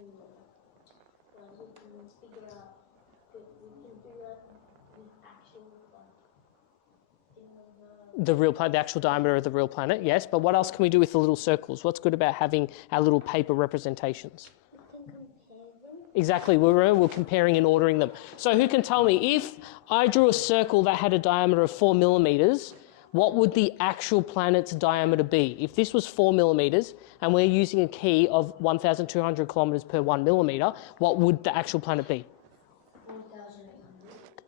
figure out the actual The actual diameter of the real planet, yes. But what else can we do with the little circles? What's good about having our little paper representations? Exactly, we're comparing and ordering them. So who can tell me, if I drew a circle that had a diameter of 4 millimetres, what would the actual planet's diameter be? If this was 4 millimetres and we're using a key of 1,200 kilometres per 1 millimetre, what would the actual planet be?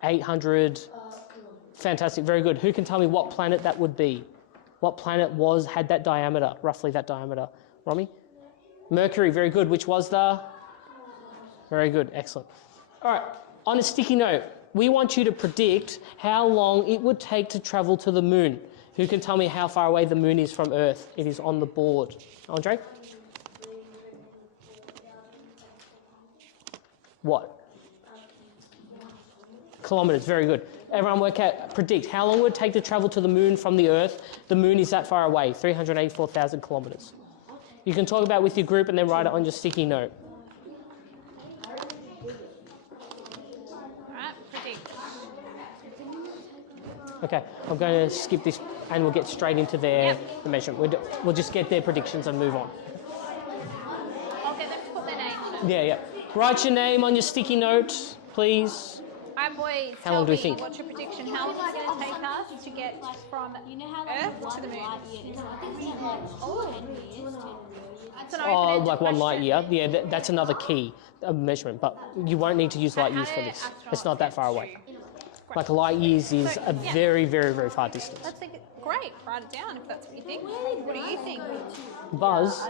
800. Fantastic, very good. Who can tell me what planet that would be? What planet had that diameter, roughly that diameter? Romy? Mercury, very good. Which was the... Very good, excellent. All right, on a sticky note, we want you to predict how long it would take to travel to the moon. Who can tell me how far away the moon is from Earth? It is on the board. Andre? What? Kilometres, very good. Everyone predict how long it would take to travel to the moon from the Earth. The moon is that far away, 384,000 kilometres. You can talk about it with your group and then write it on your sticky note. Okay, I'm going to skip this and we'll get straight into the measurement. We'll just get their predictions and move on. I'll get them to put their name on it. Yeah. Write your name on your sticky note, please. All right, boys, How long do we think? What's your prediction? How long is it going to take us to get from Earth to the moon? That's an open-ended Like 1 light question. year. Yeah, that's another key measurement, but you won't need to use light years for this. It's not that far away. Like light years is a very, very, very far distance. Let's think. Great, write it down if that's what you think. What do you think? Buzz,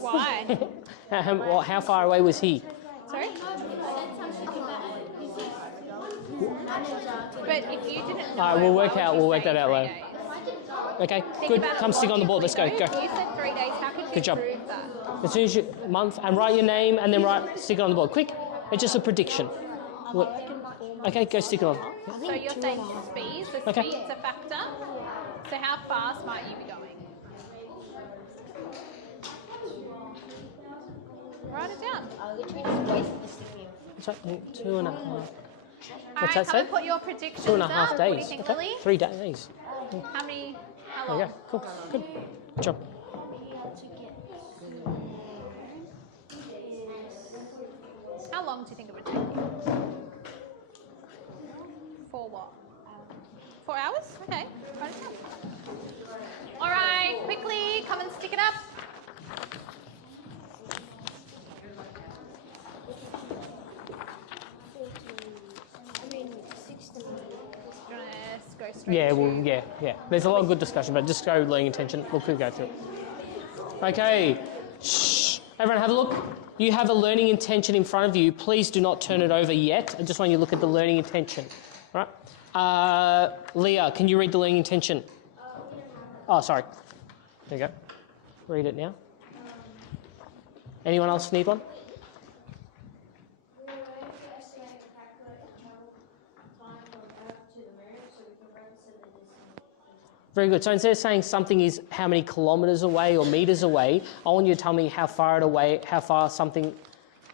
Why? how far away was he? Sorry? But if you didn't know, All right, we'll work why would you that say out 3 later. days? Okay, Think good. about it Come stick on the board. Let's go. logically, Go. though. You said 3 days. How could you Good job. prove that? As soon as month, and write your name and then stick it on the board. Quick. It's just a prediction. Okay, go stick it on. So you're saying speed, so Okay. speed's a factor. So how fast might you be going? Write it down. That's right, 2.5. All What's right, that come say? and put your predictions 2.5 up. What do you days. think, Okay, Lily? 3 days. How many? How There long? you go. Cool. Good. Good job. How long do you think it would take you? For what? 4 hours? Okay. Write it down. All right, quickly, come and stick it up. Do you want to go straight Yeah, to... yeah. There's a lot of good discussion, but just go learning attention. We'll go through it. Okay. Shh. Everyone have a look. You have a learning intention in front of you. Please do not turn it over yet. I just want you to look at the learning intention. Right? Leah, can you read the learning intention? Oh, sorry. There you go. Read it now. Anyone else need one? Very good. So instead of saying something is how many kilometres away or metres away, I want you to tell me how far something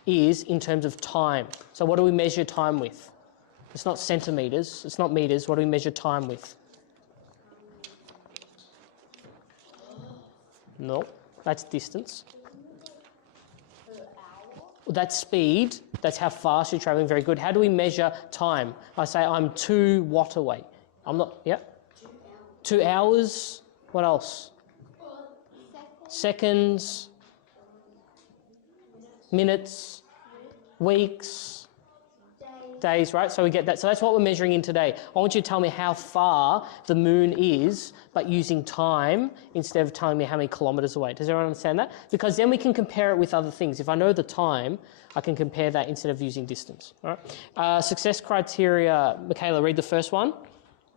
is in terms of time. So what do we measure time with? It's not centimetres, it's not metres. What do we measure time with? No, that's distance. That's speed. That's how fast you're travelling. Very good. How do we measure time? I say I'm 2 watt away. I'm not, yeah? 2 hours. What else? Seconds. Minutes. Weeks. Days, right? So we get that. So that's what we're measuring in today. I want you to tell me how far the moon is, but using time instead of telling me how many kilometres away. Does everyone understand that? Because then we can compare it with other things. If I know the time, I can compare that instead of using distance. All right. Success criteria. Michaela, read the first one.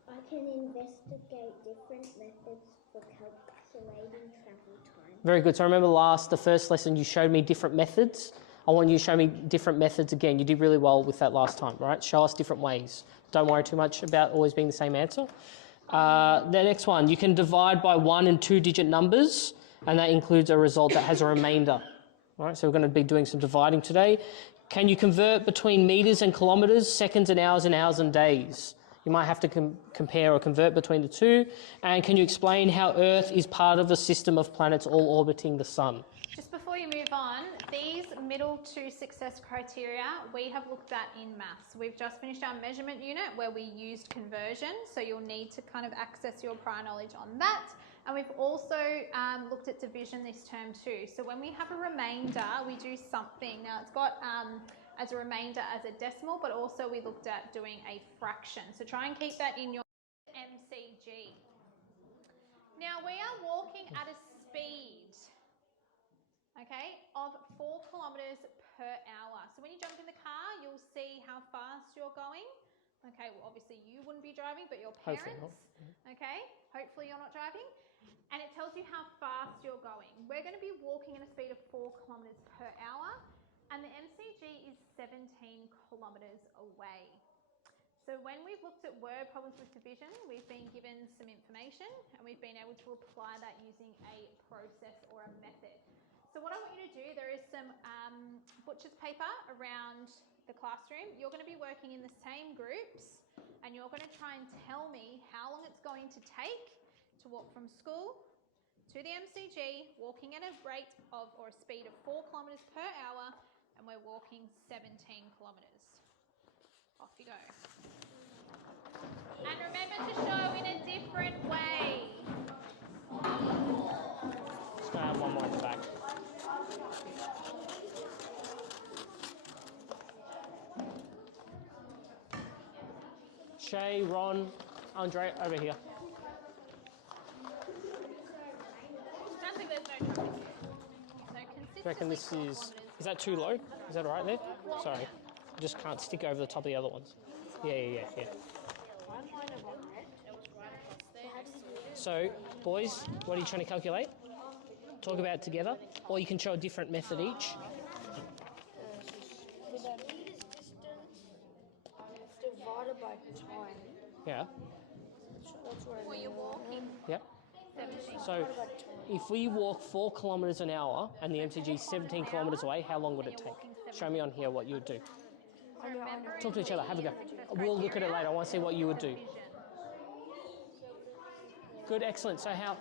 I can investigate different methods for calculating travel time. Very good. So I remember the first lesson, you showed me different methods. I want you to show me different methods again. You did really well with that last time, right? Show us different ways. Don't worry too much about always being the same answer. The next one, you can divide by 1 and 2 digit numbers, and that includes a result that has a remainder. All right, so we're going to be doing some dividing today. Can you convert between metres and kilometres, seconds and hours and days? You might have to compare or convert between the two. And can you explain how Earth is part of a system of planets all orbiting the sun? Just before you move on, these middle 2 success criteria we have looked at in maths. We've just finished our measurement unit where we used conversion, so you'll need to kind of access your prior knowledge on that. And we've also looked at division this term too. So when we have a remainder, we do something. Now it's got as a remainder as a decimal, but also we looked at doing a fraction. So try and keep that in your MCG. Now we are walking at a speed, okay, of 4 kilometres per hour. So when you jump in the car, you'll see how fast you're going. Okay, well obviously you wouldn't be driving, but your parents, okay, hopefully you're not driving. And it tells you how fast you're going. We're going to be walking at a speed of 4 kilometres per hour, and the MCG is 17 kilometres away. So when we've looked at word problems with division, we've been given some information and we've been able to apply that using a process or a method. So what I want you to do, there is some butcher's paper around the classroom. You're going to be working in the same groups and you're going to try and tell me how long it's going to take to walk from school to the MCG, walking at a rate of or a speed of 4 kilometres per hour, and we're walking 17 kilometres. Off you go. And remember to show in a different way. Just going to have one more at the back. Shay, Ron, Andre, over here. I don't think there's no traffic. Do you reckon this is that too low? Is that all right there? Sorry. I just can't stick over the top of the other ones. Yeah. So, boys, what are you trying to calculate? Talk about it together, or you can show a different method each. Divided by time. Yeah. That's where Well, you're walking Yep. 17. So, if we walk 4 kilometres an hour and the MCG is 17 kilometres away, how long would it take? Show me on here what you would do. Talk to each other. Have a go. We'll look at it later. I want to see what you would do. Good, excellent. So how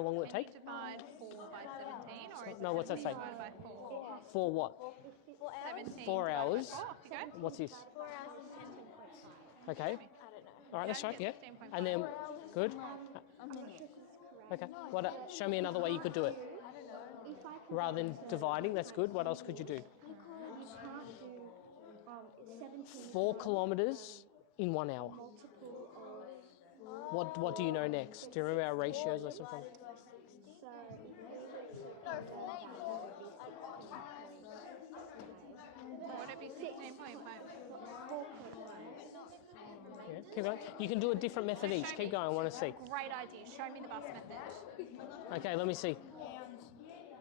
long would it take? Divide 4 by 17, or is it No, what's that say? divided by 4? 4 what? 17. 4 hours. Oh, off you go. What's this? 4 hours and 10.5. Okay. All right, that's right. Yeah. 15.5. And then, good. Okay. What? Show me another way you could do it. Rather than dividing, that's good. What else could you do? You can't do 17 4 kilometres in 1 hour. What do you know next? Do you remember our ratios lesson from? no, 4 Keep going. You can do a different method each. Keep going. I want to see. Great idea. Show me the bus method. Okay, let me see.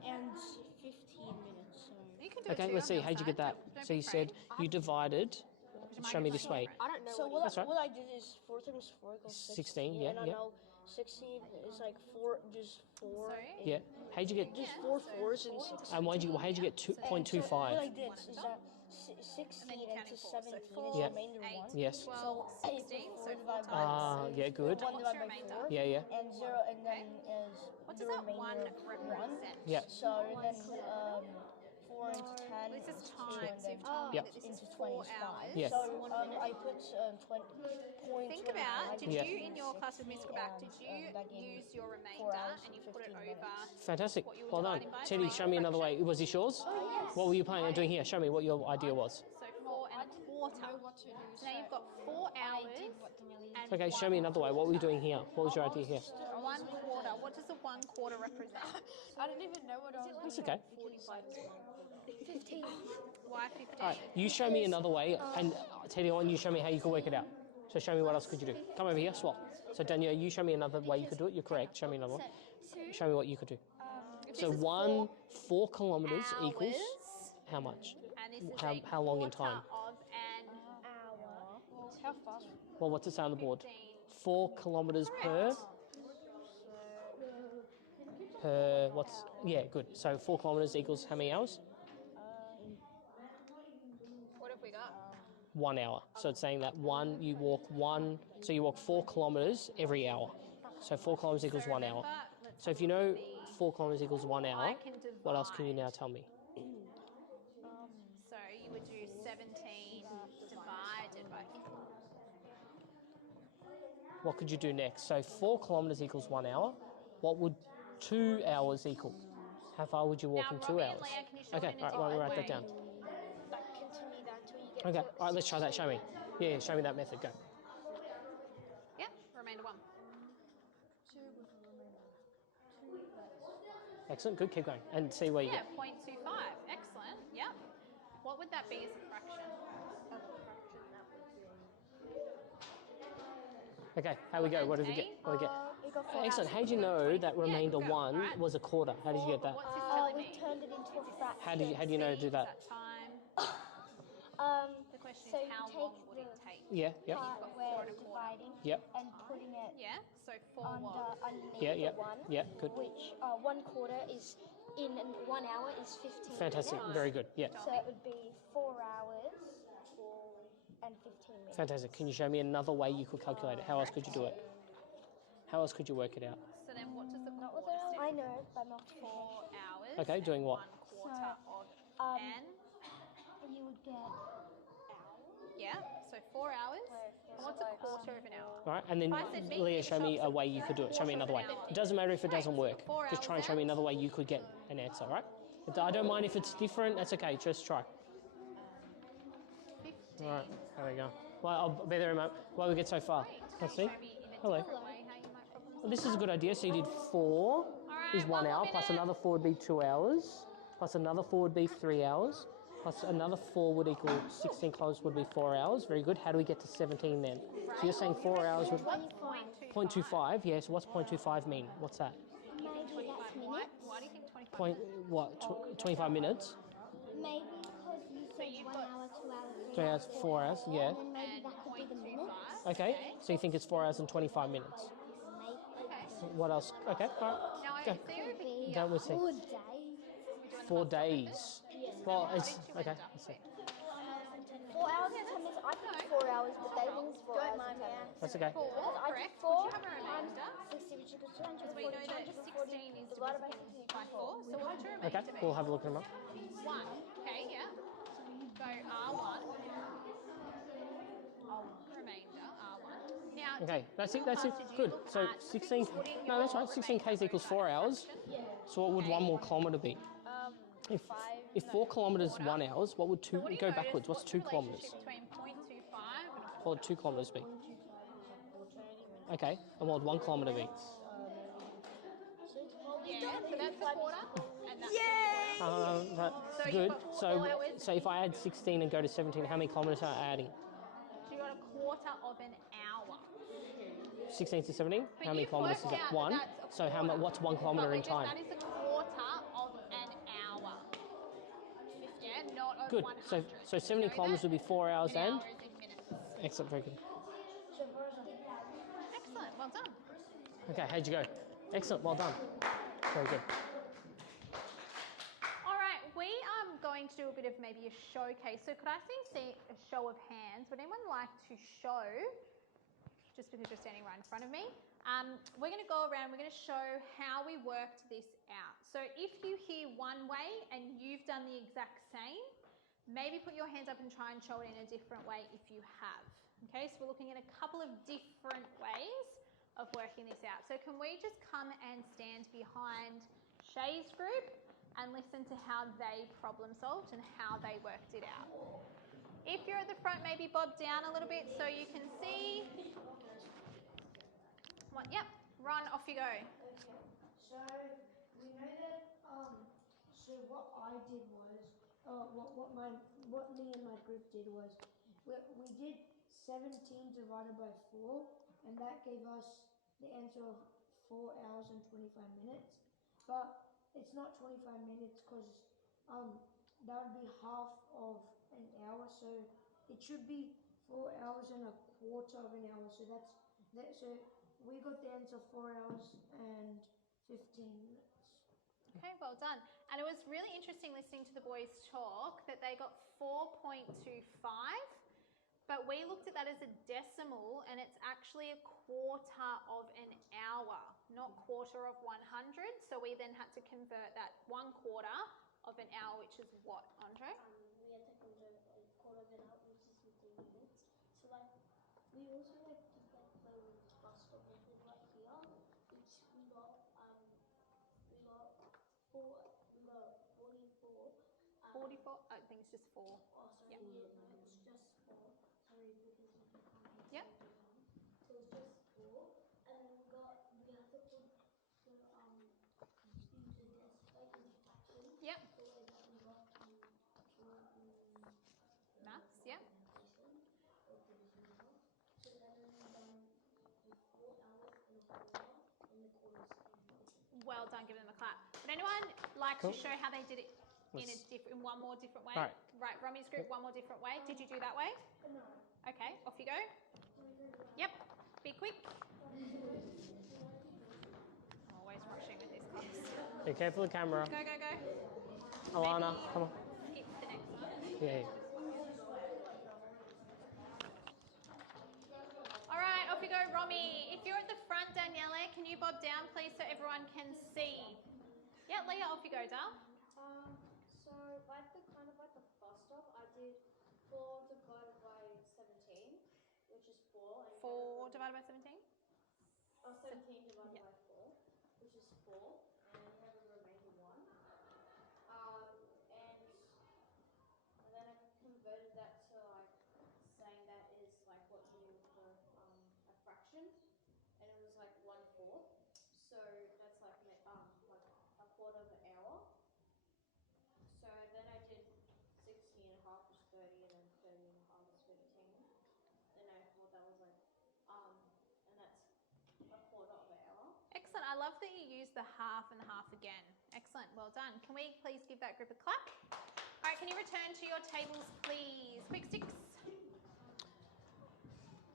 And 15 minutes. So. You can do it Okay, too, let's on see. your How'd you side. get that? Don't So be you said afraid. you divided. Show me this way. I don't know. So That's right. what I did is 4 times 4 equals 16, yeah, and I yeah. know 16 is like 4, just 4. Sorry? Yeah. How'd you get? Just 4 4s and 6. And how'd you get So what I 2.25? did is that 16 counting into 4. 17 So is Yeah. the remainder 1. Yes. 12, So 16, so 4 divided by times. Yeah, good. 1 What's your divided by remainder? 4. Yeah, yeah. And 0, and then is What the does that remainder 1 of 1. represent? Yeah. So then 4 into 10 This is is 2, time, and so then you've told me Yep. that this is into 4 20 is 5. hours. Yes. So I put 20. Think about, did Yeah. you in your class with Miss Quebec, did that you gave me use your 4 remainder hours and you and put it 15 over minutes. Fantastic. what you were Well done. dividing by? Teddy, to show me another way. fraction? Was this yours? What were you planning on doing here? Show me what your idea was. So 4 and a quarter. So now you've got 4 hours and Okay, show me another way. What were you doing here? What was your idea here? 1/4. What does the 1/4 represent? I don't even know what I was That's okay. 15. Why 15? All right, you show me another way, and Teddy, I want you to show me how you can work it out. So show me what else could you do. Come over here, swap. So Danielle, you show me another way you could do it. You're correct. Show me another one. Show me what you could do. So 4 kilometers equals hours, how much? and this is How long in time? of an Hour. How fast? Well, what's it say on the board? 15. 4 kilometers per what's yeah, good. So 4 kilometers equals how many hours? What have we got? 1 hour. So it's saying that you walk 4 kilometers every hour. So 4 kilometers equals 1 hour. So if you know 4 kilometers equals 1 hour, what else can you now tell me? So you would do 17 divided by 4. What could you do next? So 4 kilometers equals 1 hour. What would 2 hours equal? How far would you walk Now, in 2 Robbie hours? and Leah, can you show Okay, it in a all right, well, different write that down. Like continue that until you get Okay, to all right, let's try that. Show me. Yeah, show me that method. Go. Yep, remainder 1. 2 with the remainder. Excellent. Good. Keep going and see where you Yeah, get. 0.25. Excellent. Yep. What would that be as a fraction? Okay, how we go? What did we get? What did we get? We got 4 Excellent. hours. How did you know that remainder go. 1 Alright. was a quarter? How did you get that? What's this telling We me? turned it into a fraction. How do you know to do Is that? time? The question So is you how take long would it the take? Yeah. Yep. part got where 4 it's and a quarter. dividing Yep. and putting it Yeah, so 4 what? underneath Yeah. the Yep. 1, Yeah. Good. which 1/4 is in 1 hour is 15 Fantastic. minutes. Very good. Yeah. So it would be 4 hours and 15 minutes. Fantastic. Can you show me another way you could calculate it? How else could you do it? How else could you work it out? So then what does the Not quarter with stand I know, but not 4 hours. Okay, doing what? 1/4 of n. You would get Yeah, so 4 hours. And what's a quarter of an hour? All right, and then If I said meet Leah, in show me shops a way you could do it. Show me another way. It doesn't matter if it doesn't work. 4 Just try and hours show me and- another way you could get an answer. All right? I don't mind if it's different. That's okay. Just try. 15. All right, there we go. Well, I'll be there in a moment. While we get so far. Can Let's you see. show me in a Hello. different way how you might problem Well, this is a good idea. So you did 4 is 1 one more hour, plus minute. another 4 would be 2 hours, plus another 4 would be 3 hours, plus another 4 would equal 16 kilometers would be 4 hours. Very good. How do we get to 17 then? So you're saying 4 hours would... 0.25, yes. What's 0.25 mean? What's that? maybe that's Why minutes. do you think 25 Point, what, 25 minutes? Maybe because you said 1 hour, 2 hours, 3 hours, 4 hours, yeah. then maybe and that could be the minutes. 0.25? Okay, so you think it's 4 hours and 25 minutes. Okay. What else? Okay, all right. Now I Go. see over here. Don't we see? 4 days. 4 days. Well, it's... What did you Okay, end up let's see. with? 4 hours and 10 minutes. I think 4 hours, but they think it's 4 hours and 10 minutes. That's okay. 4, I did correct. 4 Would you have a times remainder? 60, which equals Because we know that 16 is divided by divisible 60 by 4. So what would your Okay, remainder be? we'll have a look at them up. 1. Okay, yeah. Go R1. Remainder R1. Now, Okay, that's it, did you good. look So at 16, putting no, that's your right, 16 k's remainder equals over 4 that hours. fraction? So what would 1 more kilometre be? If 4 kilometres is 1 hours, what would 2, What do you go notice? backwards, what's the 2 kilometres? relationship between 0.25 and a What quarter? would 2 kilometres be? Okay, and what would 1 kilometre be? Yeah, so that's a quarter. And that's Right, So you've good. got 4 hours. So if I add 16 and go to 17, how many kilometres am I adding? So you got a quarter of an hour. 16 to 17. But How many you've kilometres is worked that? out One. that that's a So how much? quarter. What's 1 kilometre But in time? that is a quarter of an hour. Yeah, not of Good. 100. So 70 You know kilometres that? would be 4 hours An and? hour is in minutes. Excellent, very good. Excellent, well done. Okay, how'd you go? Excellent, well done. Very good. All right, we are going to do a bit of maybe a showcase. So could I please see a show of hands? Would anyone like to show, just because you're standing right in front of me, we're going to go around, we're going to show how we worked this out. So if you hear one way and you've done the exact same, maybe put your hands up and try and show it in a different way if you have. Okay, so we're looking at a couple of different ways of working this out. So can we just come and stand behind Shay's group and listen to how they problem solved and how they worked it out. If you're at the front, maybe bob down a little bit so you can see. Yep, Ron, off you go. Okay, so we know that, so what I did was, what me and my group did was, we did 17 divided by 4, and that gave us the answer of 4 hours and 25 minutes. But it's not 25 minutes because that would be half of an hour, so it should be 4 hours and a quarter of an hour. So so we got the answer 4 hours and 15 minutes. Okay, well done. And it was really interesting listening to the boys talk that they got 4.25, but we looked at that as a decimal and it's actually a quarter of an hour, not quarter of 100. So we then had to convert that 1 quarter of an hour, which is what, Andre? We had to convert a quarter of an hour, which is 15 minutes. So we also to play with this bus stop method right here, which we got 44. 44? I think it's just 4. Oh, sorry, yep. yeah, no, it's just 4. Sorry, because you can't Yep. So it's just 4, and then we have to put the into this fraction. Yep. The way that we got Maths, yep. So then we've done 4 hours and a quarter, and the quarters. Well done, give them a clap. Would anyone like to show how they did it in one more different way? All Right, Romy's group, one more different way. Did you do that way? No. Okay, off you go. Yep, be quick. Always rushing with this class. Be careful of the camera. Go, go, go. Alana, Maybe come on. skip the next one. Yeah. All right, off you go, Romy. If you're at the front, Danielle, can you bob down, please, so everyone can see? Yeah, Leah, off you go, Dal. So like the first stop, I did 4 divided by 17, which is 4. And 4 divided by 17? 17 divided by 4, which is 4, and you have a remainder 1. And then I converted that to saying that is what you would for a fraction, and it was 1/4. So that's a quarter of an hour. So then I did 60 and a half was 30, and then 30 and a half was 15. Then I thought that was and that's a quarter of an hour. Excellent. I love that you used the half and the half again. Excellent. Well done. Can we please give that group a clap? All right, can you return to your tables, please? Quick sticks.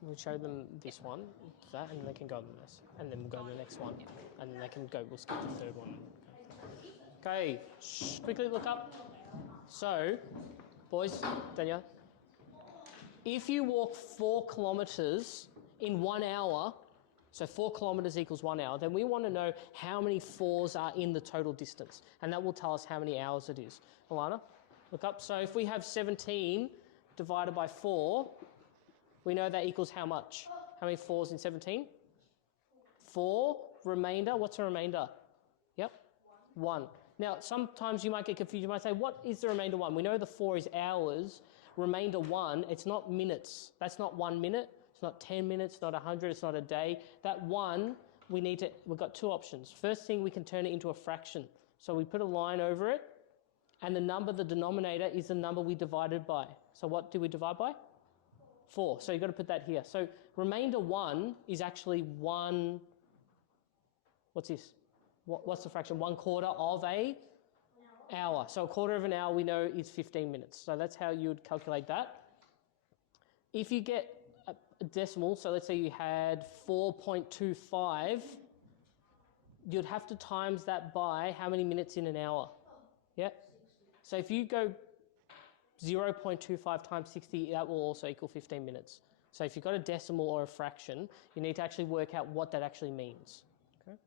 We'll show them this one, that, and they can go to this. And then we'll go to the next one. And then they can go, we'll skip the third one. Okay, shh, quickly look up. So, boys, Danielle, if you walk 4 kilometres in 1 hour, so 4 kilometres equals 1 hour, then we want to know how many 4s are in the total distance. And that will tell us how many hours it is. Alana, look up. So if we have 17 divided by 4, we know that equals how much? How many 4s in 17? 4. Remainder, what's a remainder? Yep, 1. Now, sometimes you might get confused. You might say, what is the remainder 1? We know the 4 is hours. Remainder 1, it's not minutes. That's not 1 minute. It's not 10 minutes, not 100, it's not a day. That 1, we've got 2 options. First thing, we can turn it into a fraction. So we put a line over it, and the number, the denominator, is the number we divided by. So what do we divide by? 4. So you've got to put that here. So remainder 1 is actually 1, what's this? What's the fraction? 1/4 of a hour. So 1/4 of an hour we know is 15 minutes. So that's how you would calculate that. If you get a decimal, so let's say you had 4.25, you'd have to times that by how many minutes in an hour? Yeah. So if you go 0.25 times 60, that will also equal 15 minutes. So if you've got a decimal or a fraction, you need to actually work out what that actually means. Okay.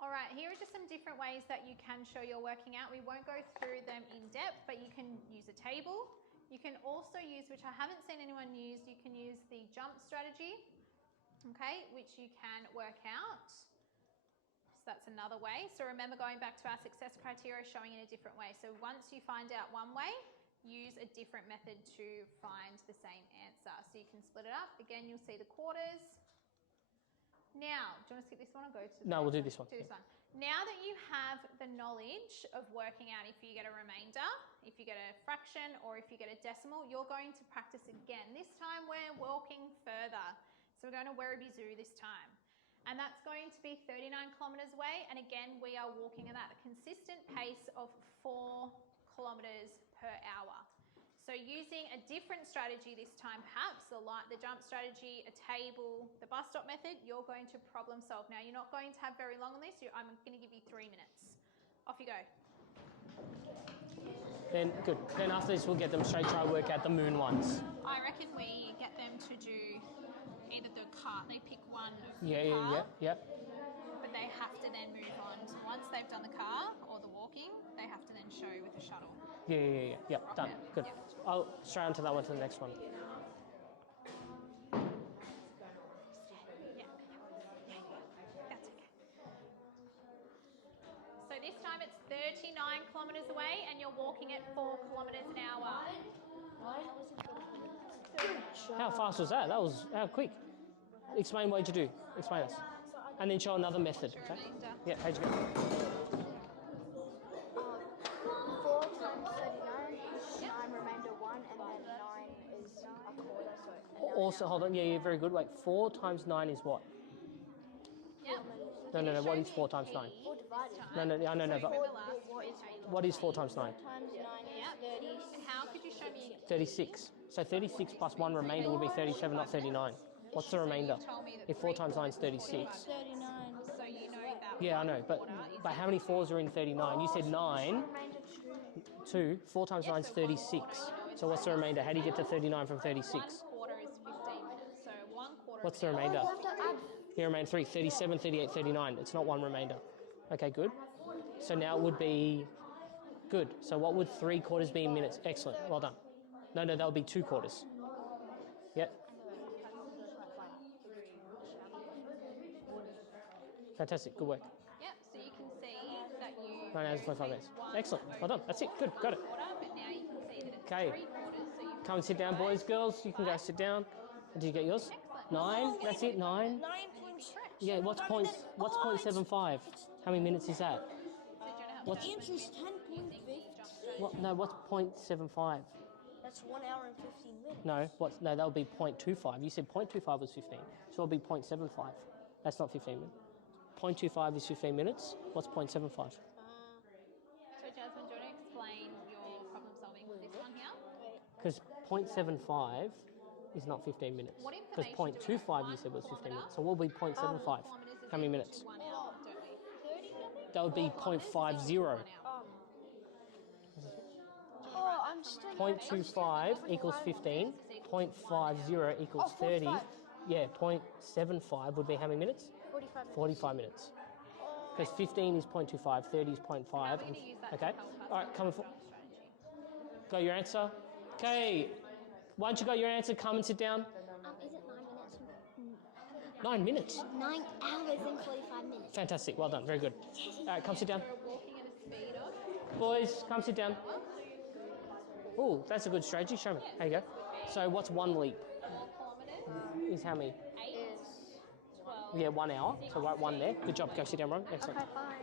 All right, here are just some different ways that you can show your working out. We won't go through them in depth, but you can use a table. You can also use, which I haven't seen anyone use, you can use the jump strategy, okay, which you can work out. So that's another way. So remember, going back to our success criteria, showing in a different way. So once you find out one way, use a different method to find the same answer. So you can split it up. Again, you'll see the quarters. Now, do you want to skip this one or go to the No, we'll do this one. Do this one. Now that you have the knowledge of working out if you get a remainder, if you get a fraction, or if you get a decimal, you're going to practice again. This time we're walking further. So we're going to Werribee Zoo this time. And that's going to be 39 kilometres away. And again, we are walking at that consistent pace of 4 kilometres per hour. So using a different strategy this time, perhaps the jump strategy, a table, the bus stop method, you're going to problem solve. Now, you're not going to have very long on this. I'm going to give you 3 minutes. Off you go. Then, good. Then after this, we'll get them straight to work out the moon ones. I reckon we get them to do either the cart, they pick one of the Yeah. but they have to then move on. So once they've done the car or the walking, they have to then show with the shuttle. Yeah. Done. Good. Yeah. I'll straight on to that one to the next one. Yeah. That's okay. So this time it's 39 kilometres away and you're walking at 4 kilometres an hour. How fast was that? That was how quick. Explain what you do. Explain us. And then show another method. Okay? Yeah, how'd you go? 4 times 39 is 9 remainder 1, and then 9 is a quarter, so a 9 Also, hold on. Yeah, very good. Wait, 4 times 9 is what? Yeah. No. What is 4 times 9? 4 divided. No. But what is 4 times 9? 4 times 9 is 30. How could you show me? 36. So 36 plus 1 remainder would be 37, not 39. What's the remainder? If 4 times 9 is 36. 39. So you know that. Yeah, I know. But how many 4s are in 39? You said 9. Remainder 2. 4 times 9 is 36. So what's the remainder? How do you get to 39 from 36? 1/4 is 15 minutes. So 1/4. What's the remainder? You have to add. Here remain 3. 37, 38, 39. It's not 1 remainder. Okay, good. So now it would be... Good. So what would 3/4 be in minutes? Excellent. Well done. No, that would be 2/4. Yep. Fantastic. Good work. Yep. So you can see that you. 9 hours and 25 minutes. Excellent. Well done. That's it. Good. Got it. But now you can see that it's Okay. 3/4. So you Come and sit down, boys, girls. You can go sit down. Did you get yours? 9. That's it. 9. 9.6. Yeah. What's 0.75? How many minutes is that? What's Answer's 10.50. what? No. What's 0.75? That's 1 hour and 15 minutes. No, that would be 0.25. You said 0.25 was 15. So it'll be 0.75. That's not 15 minutes. 0.25 is 15 minutes. What's 0.75? So Jasmine, do you want to explain your problem solving with this one here? Because 0.75 is not 15 minutes. What Because information do we have? 0.25 you said was 15 minutes. So what will be 0.75? How many minutes? 1 hour, don't we? That would be 0.50. Oh, I'm still 0.25 equals 15. 0.50 equals 30. Yeah, 0.75 would be how many minutes? 45 minutes. 45 minutes. Because 15 is 0.25, 30 is 0.5. Now we're going to use that Okay. to help us All right, with come our for. strategy. Got your answer? Okay. Once you got your answer, come and sit down. Is it 9 minutes? 9 minutes. 9 hours and 45 minutes. Fantastic. Well done. Very good. All right, come sit down. We're walking at a speed of Boys, come sit down. Oh, that's a good strategy. Show me. There you go. So what's 1 leap? 4 kilometres, Is how many? 8, 12. Yeah, 1 hour. So write 1 there. Good job. Go sit down, Ron. Excellent. Okay, fine.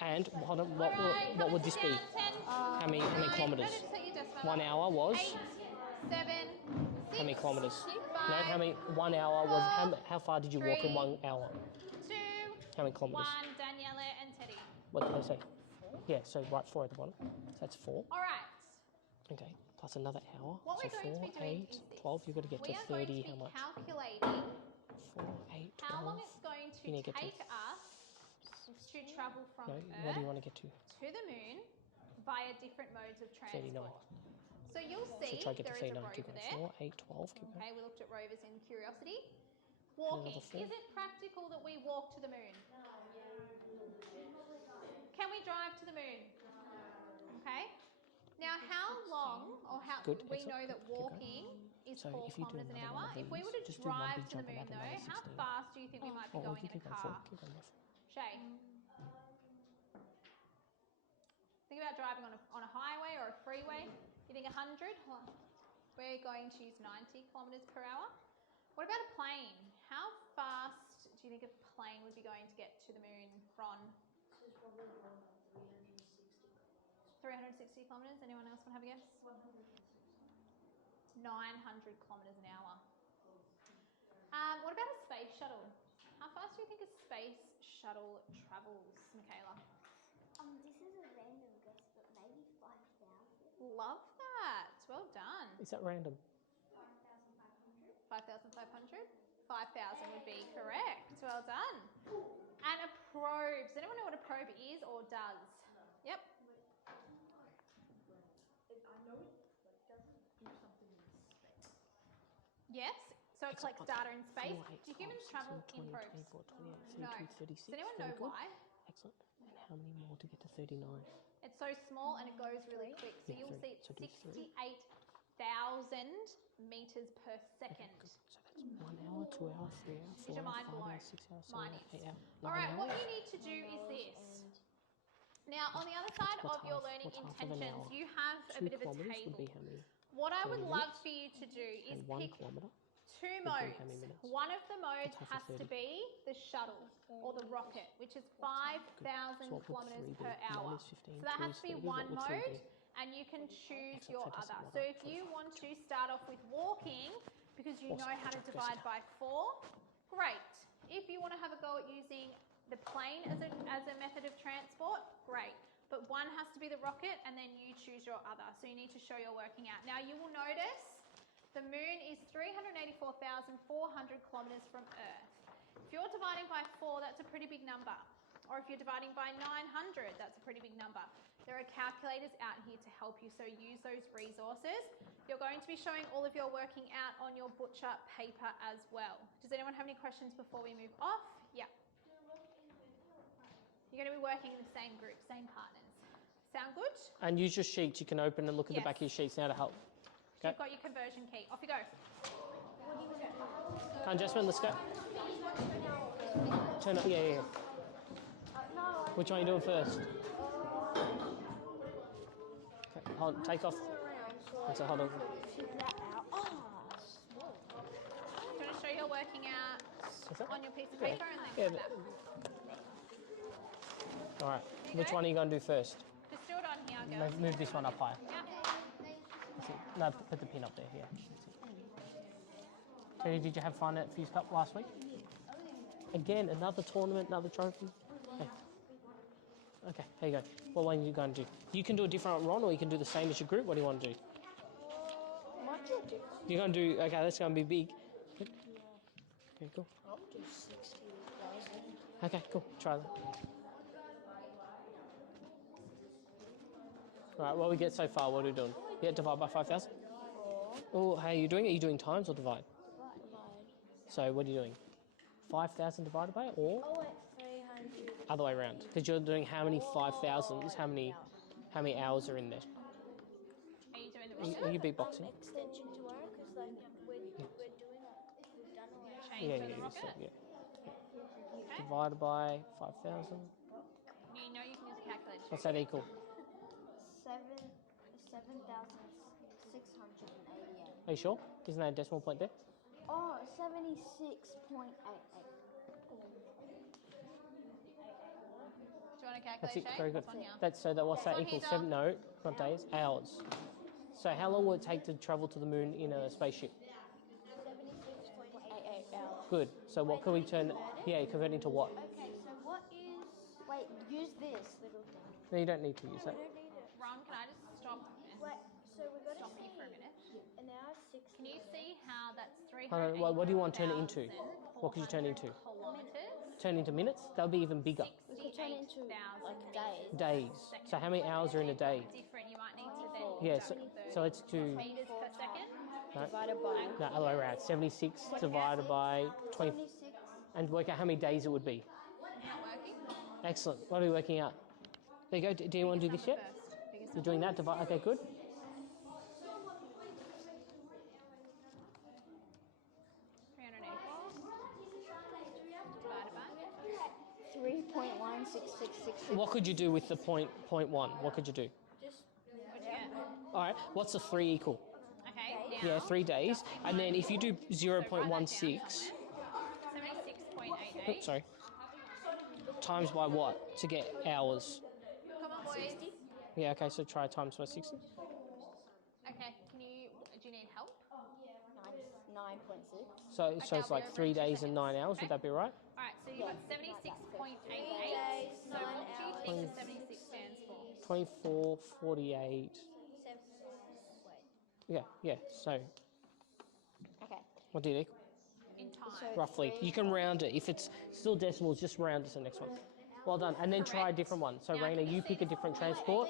And hold on, what would this be? How many kilometres? 1 hour was? 7, 6, How many kilometres? 5, No, how many? 1 hour was how far did you walk in 3, 1 hour? 2, How many kilometres? 1, Daniela and Teddy. What did I say? Yeah, so write 4 at the bottom. So that's 4. All right. Okay, plus another hour. What so we're going 4, to be doing 8, is this. 12. You've got to get We to are going 30. to How be much? calculating 4, 8, 12. how long it's going to You need to get take to us to travel from No, Earth what do you want to get to? to the moon via different modes of 39. transport. So you'll So see try to get to there is a 39. rover Keep going. there. 4, 8, 12. Keep going. Okay, we looked at rovers in Curiosity. Another Walking. 4. Is it practical that we walk to the moon? Can we drive to the moon? Okay. Now, how long, or how Good, we excellent, know that good, keep going. walking is So 4 if you do kilometres an another one hour. of If we were these, to just do one drive big to the jump and moon, add though, another how 16. fast do you think we might be Or going you in a keep going car? 4. Keep going more. Shay? Think about driving on a highway or a freeway. You think 100? We're going to use 90 kilometres per hour. What about a plane? How fast do you think a plane would be going to get to the moon from? This is probably around 360 kilometers. 360 kilometres? Anyone else want to have a guess? 900 kilometres an hour. What about a space shuttle? How fast do you think a space shuttle travels, Michaela? This is a random guess, but maybe 5,000. Love that. Well done. Is that random? 5,500? 5,000 would be correct. Well done. And a probe. Does anyone know what a probe is or does? Yep. I know it doesn't do something in space. Yes. So it collects data in space. 4, 8, Do 12, humans 16, travel 20, in probes? 24, 28, No. 32, 36. Does anyone Very know good. why? Excellent. And how many more to get to 39? It's so small and it goes really quick. So Yeah, you'll 3. see So do 3. 68,000 metres per second. Good. So that's 1 hour, 2 hours, 3 hours, Is 4 your hours, mind 5 blown? hours, 6 hours, 7 Mine hours, is. 8 hours, All 9 right, what hours. you need to do is this. Now, on the other side What's of your half? learning What's half of an intentions, hour? you have a 2 bit of a kilometres would be table. how many? What I would 30 love minutes? for you to do is And 1 pick kilometre? 2 be how many modes. minutes? One of the modes That's half has of to 30. be the shuttle or the rocket, which is So 5,000 what would kilometres 3 be? per 1 hour. is 15, So that 2 has is to be 30. What one would 3 mode, be? and you can choose Excellent, your fantastic, other. well So done, if you 25, want good to job. start off with walking, because you know Awesome, how to good job, divide Jessica. by 4, great. If you want to have a go at using the plane as a method of transport, great. But one has to be the rocket, and then you choose your other. So you need to show your working out. Now you will notice the moon is 384,400 kilometres from Earth. If you're dividing by 4, that's a pretty big number. Or if you're dividing by 900, that's a pretty big number. There are calculators out here to help you, so use those resources. You're going to be showing all of your working out on your butcher paper as well. Does anyone have any questions before we move off? Yeah. You're going to be working in the same group, same partners. Sound good? And use your sheets. You can open and look at the back of your sheets now to help. So you've got your conversion key. Off you go. Come on, Jasmine, let's go. Turn up. Yeah. Which one are you doing first? Okay, hold on, take off. So hold on. Do you want to show your working out on your piece of paper and then come back? All right. Which one are you going to do first? Just do it on here, girls. Move this one up higher. Yeah. No, put the pin up there. Yeah. Teddy, did you have fun at Fuse Cup last week? Again, another tournament, another trophy. Okay, here you go. What one are you going to do? You can do a different run, or you can do the same as your group. What do you want to do? You're going to do. Okay, that's going to be big. Okay, cool. I'll do 60,000. Okay, cool. Try that. All right, what we get so far, what are we doing? Yeah, divide by 5,000? Oh, how are you doing it? Are you doing times or divide? Divide. So what are you doing? 5,000 divided by or? Oh, wait, 300. Other way around. Because you're doing how many 5,000s, how many hours are in there? Are you doing the Are you beatboxing? Extension tomorrow, because like we're doing it. We've done all that. Change Yeah, to the yeah, rocket? so, yeah. Okay. Divided by 5,000. You know you can use a calculator. What's that equal? 7,688. Are you sure? Isn't that a decimal point there? Oh, 76.88. Do you want a That's calculator? it. Very good. What's on here? What's that What's on equal? here, 7? No, not days. Hours. So how long will it take to travel to the moon in a spaceship? 76.88 hours. Good. So what can we turn? Yeah, convert into what? Okay, so what is... Wait, use this little thing. No, you don't need to use I that. don't need it. Ron, can I just stop and Wait, so we've got to stop see you for a minute? an hour 60 Can you see how that's Hold on, what do you want to turn it into? What could you turn it into? Kilometers. Turn into minutes? That would be even bigger. We could turn it into, like, days. Days. So how many hours are in a day? Different. You might need to then Yeah, deduct so let's do... meters per second. Divided by... No, other way around. 76 divided by 20... 76. And work out how many days it would be. Not working. Excellent. What are we working out? There you go. Do you want to do this yet? First. Biggest You're doing that? Okay, good. 384 divided by 3.16666. What could you do with the point one? What could you do? what'd you get? All right. What's the 3 equal? Okay. Now, Yeah, 3 days. And then if you do 0.16... 76.88. Sorry. Times by what to get hours? Come on, boys. Yeah, okay, so try times by 60. Okay. Do you need help? 9.6. So it's like 3 days and 9 hours. Would that be right? All right. So you've got 76.88. days, So what 9 do you think the 76 stands for? 24, 48. Yeah. So Okay. what do you equal? In time. Roughly. You can round it. If it's still decimals, just round it to the next one. Well done. And then try a different one. So, Now, Raina, can you see pick a this different 0.8? transport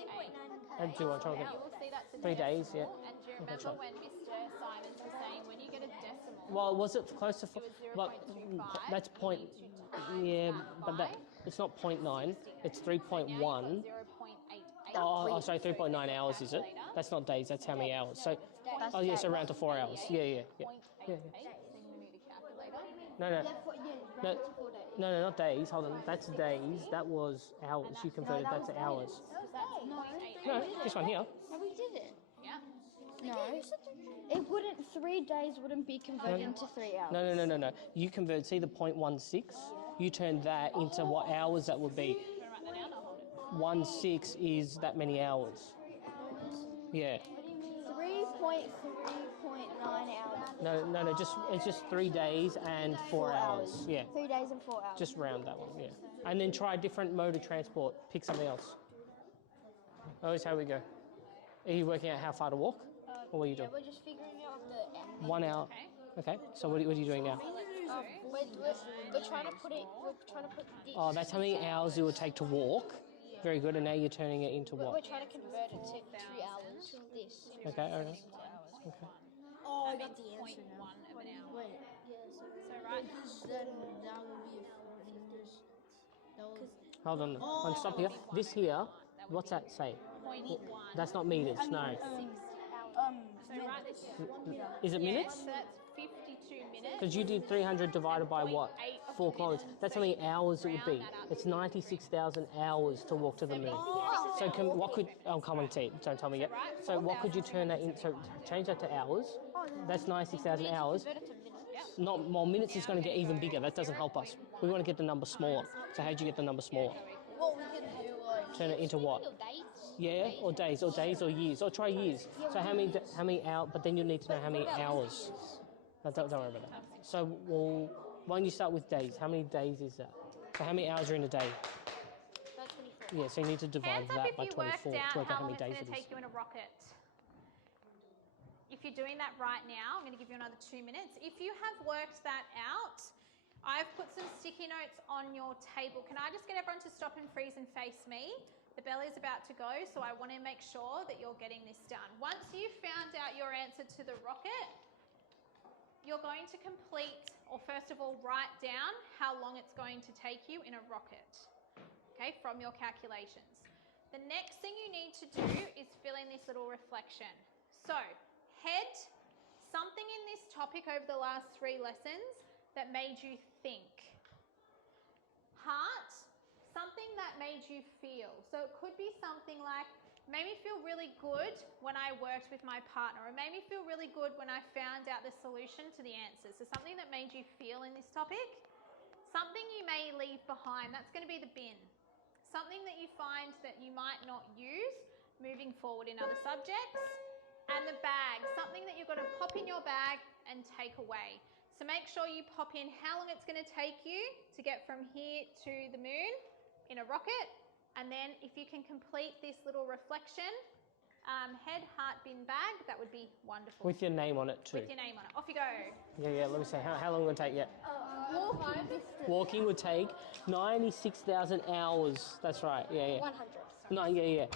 and do one. Try You again. will see that's a 3 days, yeah. decimal. And do you remember right. when Mr. Simons was saying when you get a decimal, Well, was it close to... it was Well, 0.25? that's point... You need to times Yeah, that but by it's not 0.9. It's 60. So now you've got 3.1. 0.88. Oh, sorry, So 3.9 your hours, is it? calculator, That's not days, that's how many hours. So, That's oh, yeah, so days. round to 4 hours. Yeah. 0.88. So you're going to need a calculator. No. No, not days. Hold on. That's days. That was hours. You converted that to hours. So that's 0.88. No, this one here. No, we did it. Yeah. No. It wouldn't, 3 days wouldn't be converted into 3 hours. No. You convert, see the 0.16? You turn that into what hours that would be. Do you want to write that down? I'll hold it. 1/6 is that many hours. Yeah. 3.3.9 hours. No, it's just 3 days and 4 hours. Yeah. 3 days and 4 hours. Just round that one, yeah. And then try a different mode of transport. Pick something else. Always how we go. Are you working out how far to walk? Or what are you doing? We're just figuring out the end. 1 hour. Okay, so what are you doing now? We're trying to put it. We're trying to put this. Oh, that's how many hours it would take to walk. Very good, and now you're turning it into We're what? trying to convert it to 2 hours. This. Okay, okay. Oh, That means 0.1 of an hour. Wait. Yeah. So right. then that would be that was. Hold on, stop here. This here, what's that say? 0.1. That's not meters, no. So write this down. Is it minutes? So that's 52 minutes. Because you did 300 divided by what? 4 kilometers. That's how many hours it would be. It's 96,000 hours to walk to the moon. So what could... Oh, come on, don't tell me yet. So what could you turn that in... So change that to hours. That's 96,000 hours. Not more minutes is going to get even bigger. That doesn't help us. We want to get the number smaller. So how'd you get the number smaller? What we can do Turn it into what? Yeah, or days, or years, or try years. So how many hours? But then you need to know how many hours. No, don't worry about that. So, well, why don't you start with days? How many days is that? So how many hours are in a day? That's 24. Yeah, so you need to divide Hands up that if by you 24 worked to out work out how how long many it's days going it to is. take you in a rocket. If you're doing that right now, I'm going to give you another 2 minutes. If you have worked that out, I've put some sticky notes on your table. Can I just get everyone to stop and freeze and face me? The bell is about to go, so I want to make sure that you're getting this done. Once you've found out your answer to the rocket, you're going to complete, or first of all, write down how long it's going to take you in a rocket, okay, from your calculations. The next thing you need to do is fill in this little reflection. So, head, something in this topic over the last 3 lessons that made you think. Heart, something that made you feel. So it could be something like, made me feel really good when I worked with my partner, or made me feel really good when I found out the solution to the answer. So something that made you feel in this topic. Something you may leave behind, that's going to be the bin. Something that you find that you might not use moving forward in other subjects. And the bag, something that you're going to pop in your bag and take away. So make sure you pop in how long it's going to take you to get from here to the moon in a rocket. And then if you can complete this little reflection head, heart, bin bag, that would be wonderful. With your name on it too. With your name on it. Off you go. Yeah, let me see. How long will it take? Yeah. Walking would take 96,000 hours. That's right. Yeah. 100. No, yeah.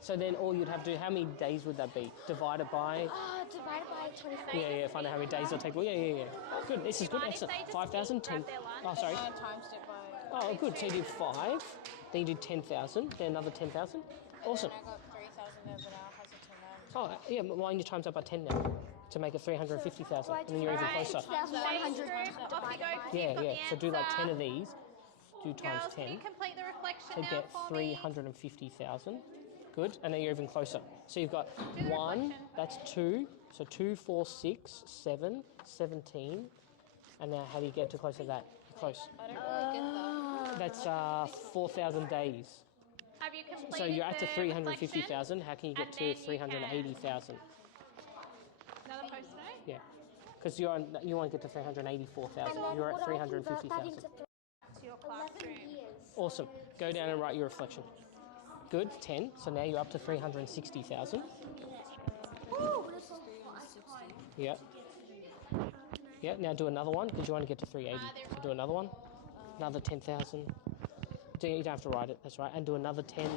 So then all you'd have to do, how many days would that be? Divided by? Divided by 25. Yeah, find out how many days it'll take. Well, yeah. Good, this is good. Excellent. 5,000, 10. Oh, sorry. Times it by. Oh, good. So you did 5, then you did 10,000, then another 10,000. Awesome. And I got 3,000 there, but now it has a 10 Oh, yeah, why don't you times that by 10 now to make it 350,000, and then you're even closer. 1,100. Off you go. Yeah. So do like 10 of these, do times Girls, can 10 you complete the reflection to now get for me? 350,000. Good, and then you're even closer. So you've got Do the 1, reflection. that's 2, so 2, 4, 6, 7, 17, and now how do you get to close to that? Close. I don't really get that. That's 4,000 days. Have you completed So you're at to the 350,000, how can you get And to then you can. 380,000? Another post-it note? Yeah, because you want to get to 384,000. You're at 350,000. To your classroom. Awesome. Go down and write your reflection. Good, 10. So now you're up to 360,000. Yeah. Yeah, now do another one because you want to get to 380. So do another one. Another 10,000. You don't have to write it, that's right. And do another 10.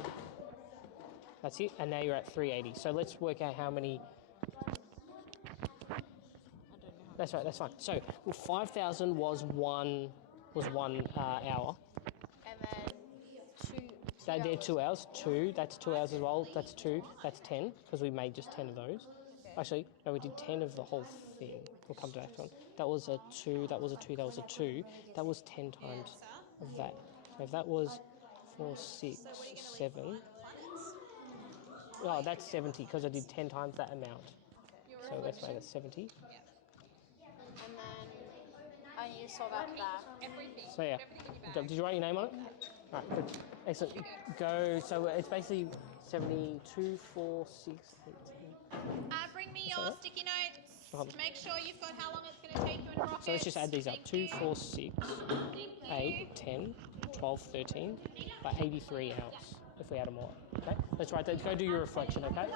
That's it. And now you're at 380. So let's work out how many. That's right, that's fine. So 5,000 was one hour. And then They're 2 hours. 2, that's 2 hours as well. That's 2, that's 10, because we made just 10 of those. Okay. Actually, no, we did 10 of the whole thing. We'll come to that one. That was a 2, that was a 2, that was a 2. That was 10 times of that. So if that was 4, 6, 7. Oh, that's 70, because I did 10 times that amount. So that's made it 70. And then I need to solve out that. So yeah, did you write your name on it? All right, good. Excellent. Go, so it's basically 72, 4, 6, 8, 10. Bring me That's all your right. sticky notes. No problem. Make sure you've got how long it's going to take you in a rocket. So let's just add these up. Thank 2, you. 4, 6, Thank you. 8, 10, 12, 13, by 83 hours if we add them all. Okay, let's write that. Go do your reflection, okay?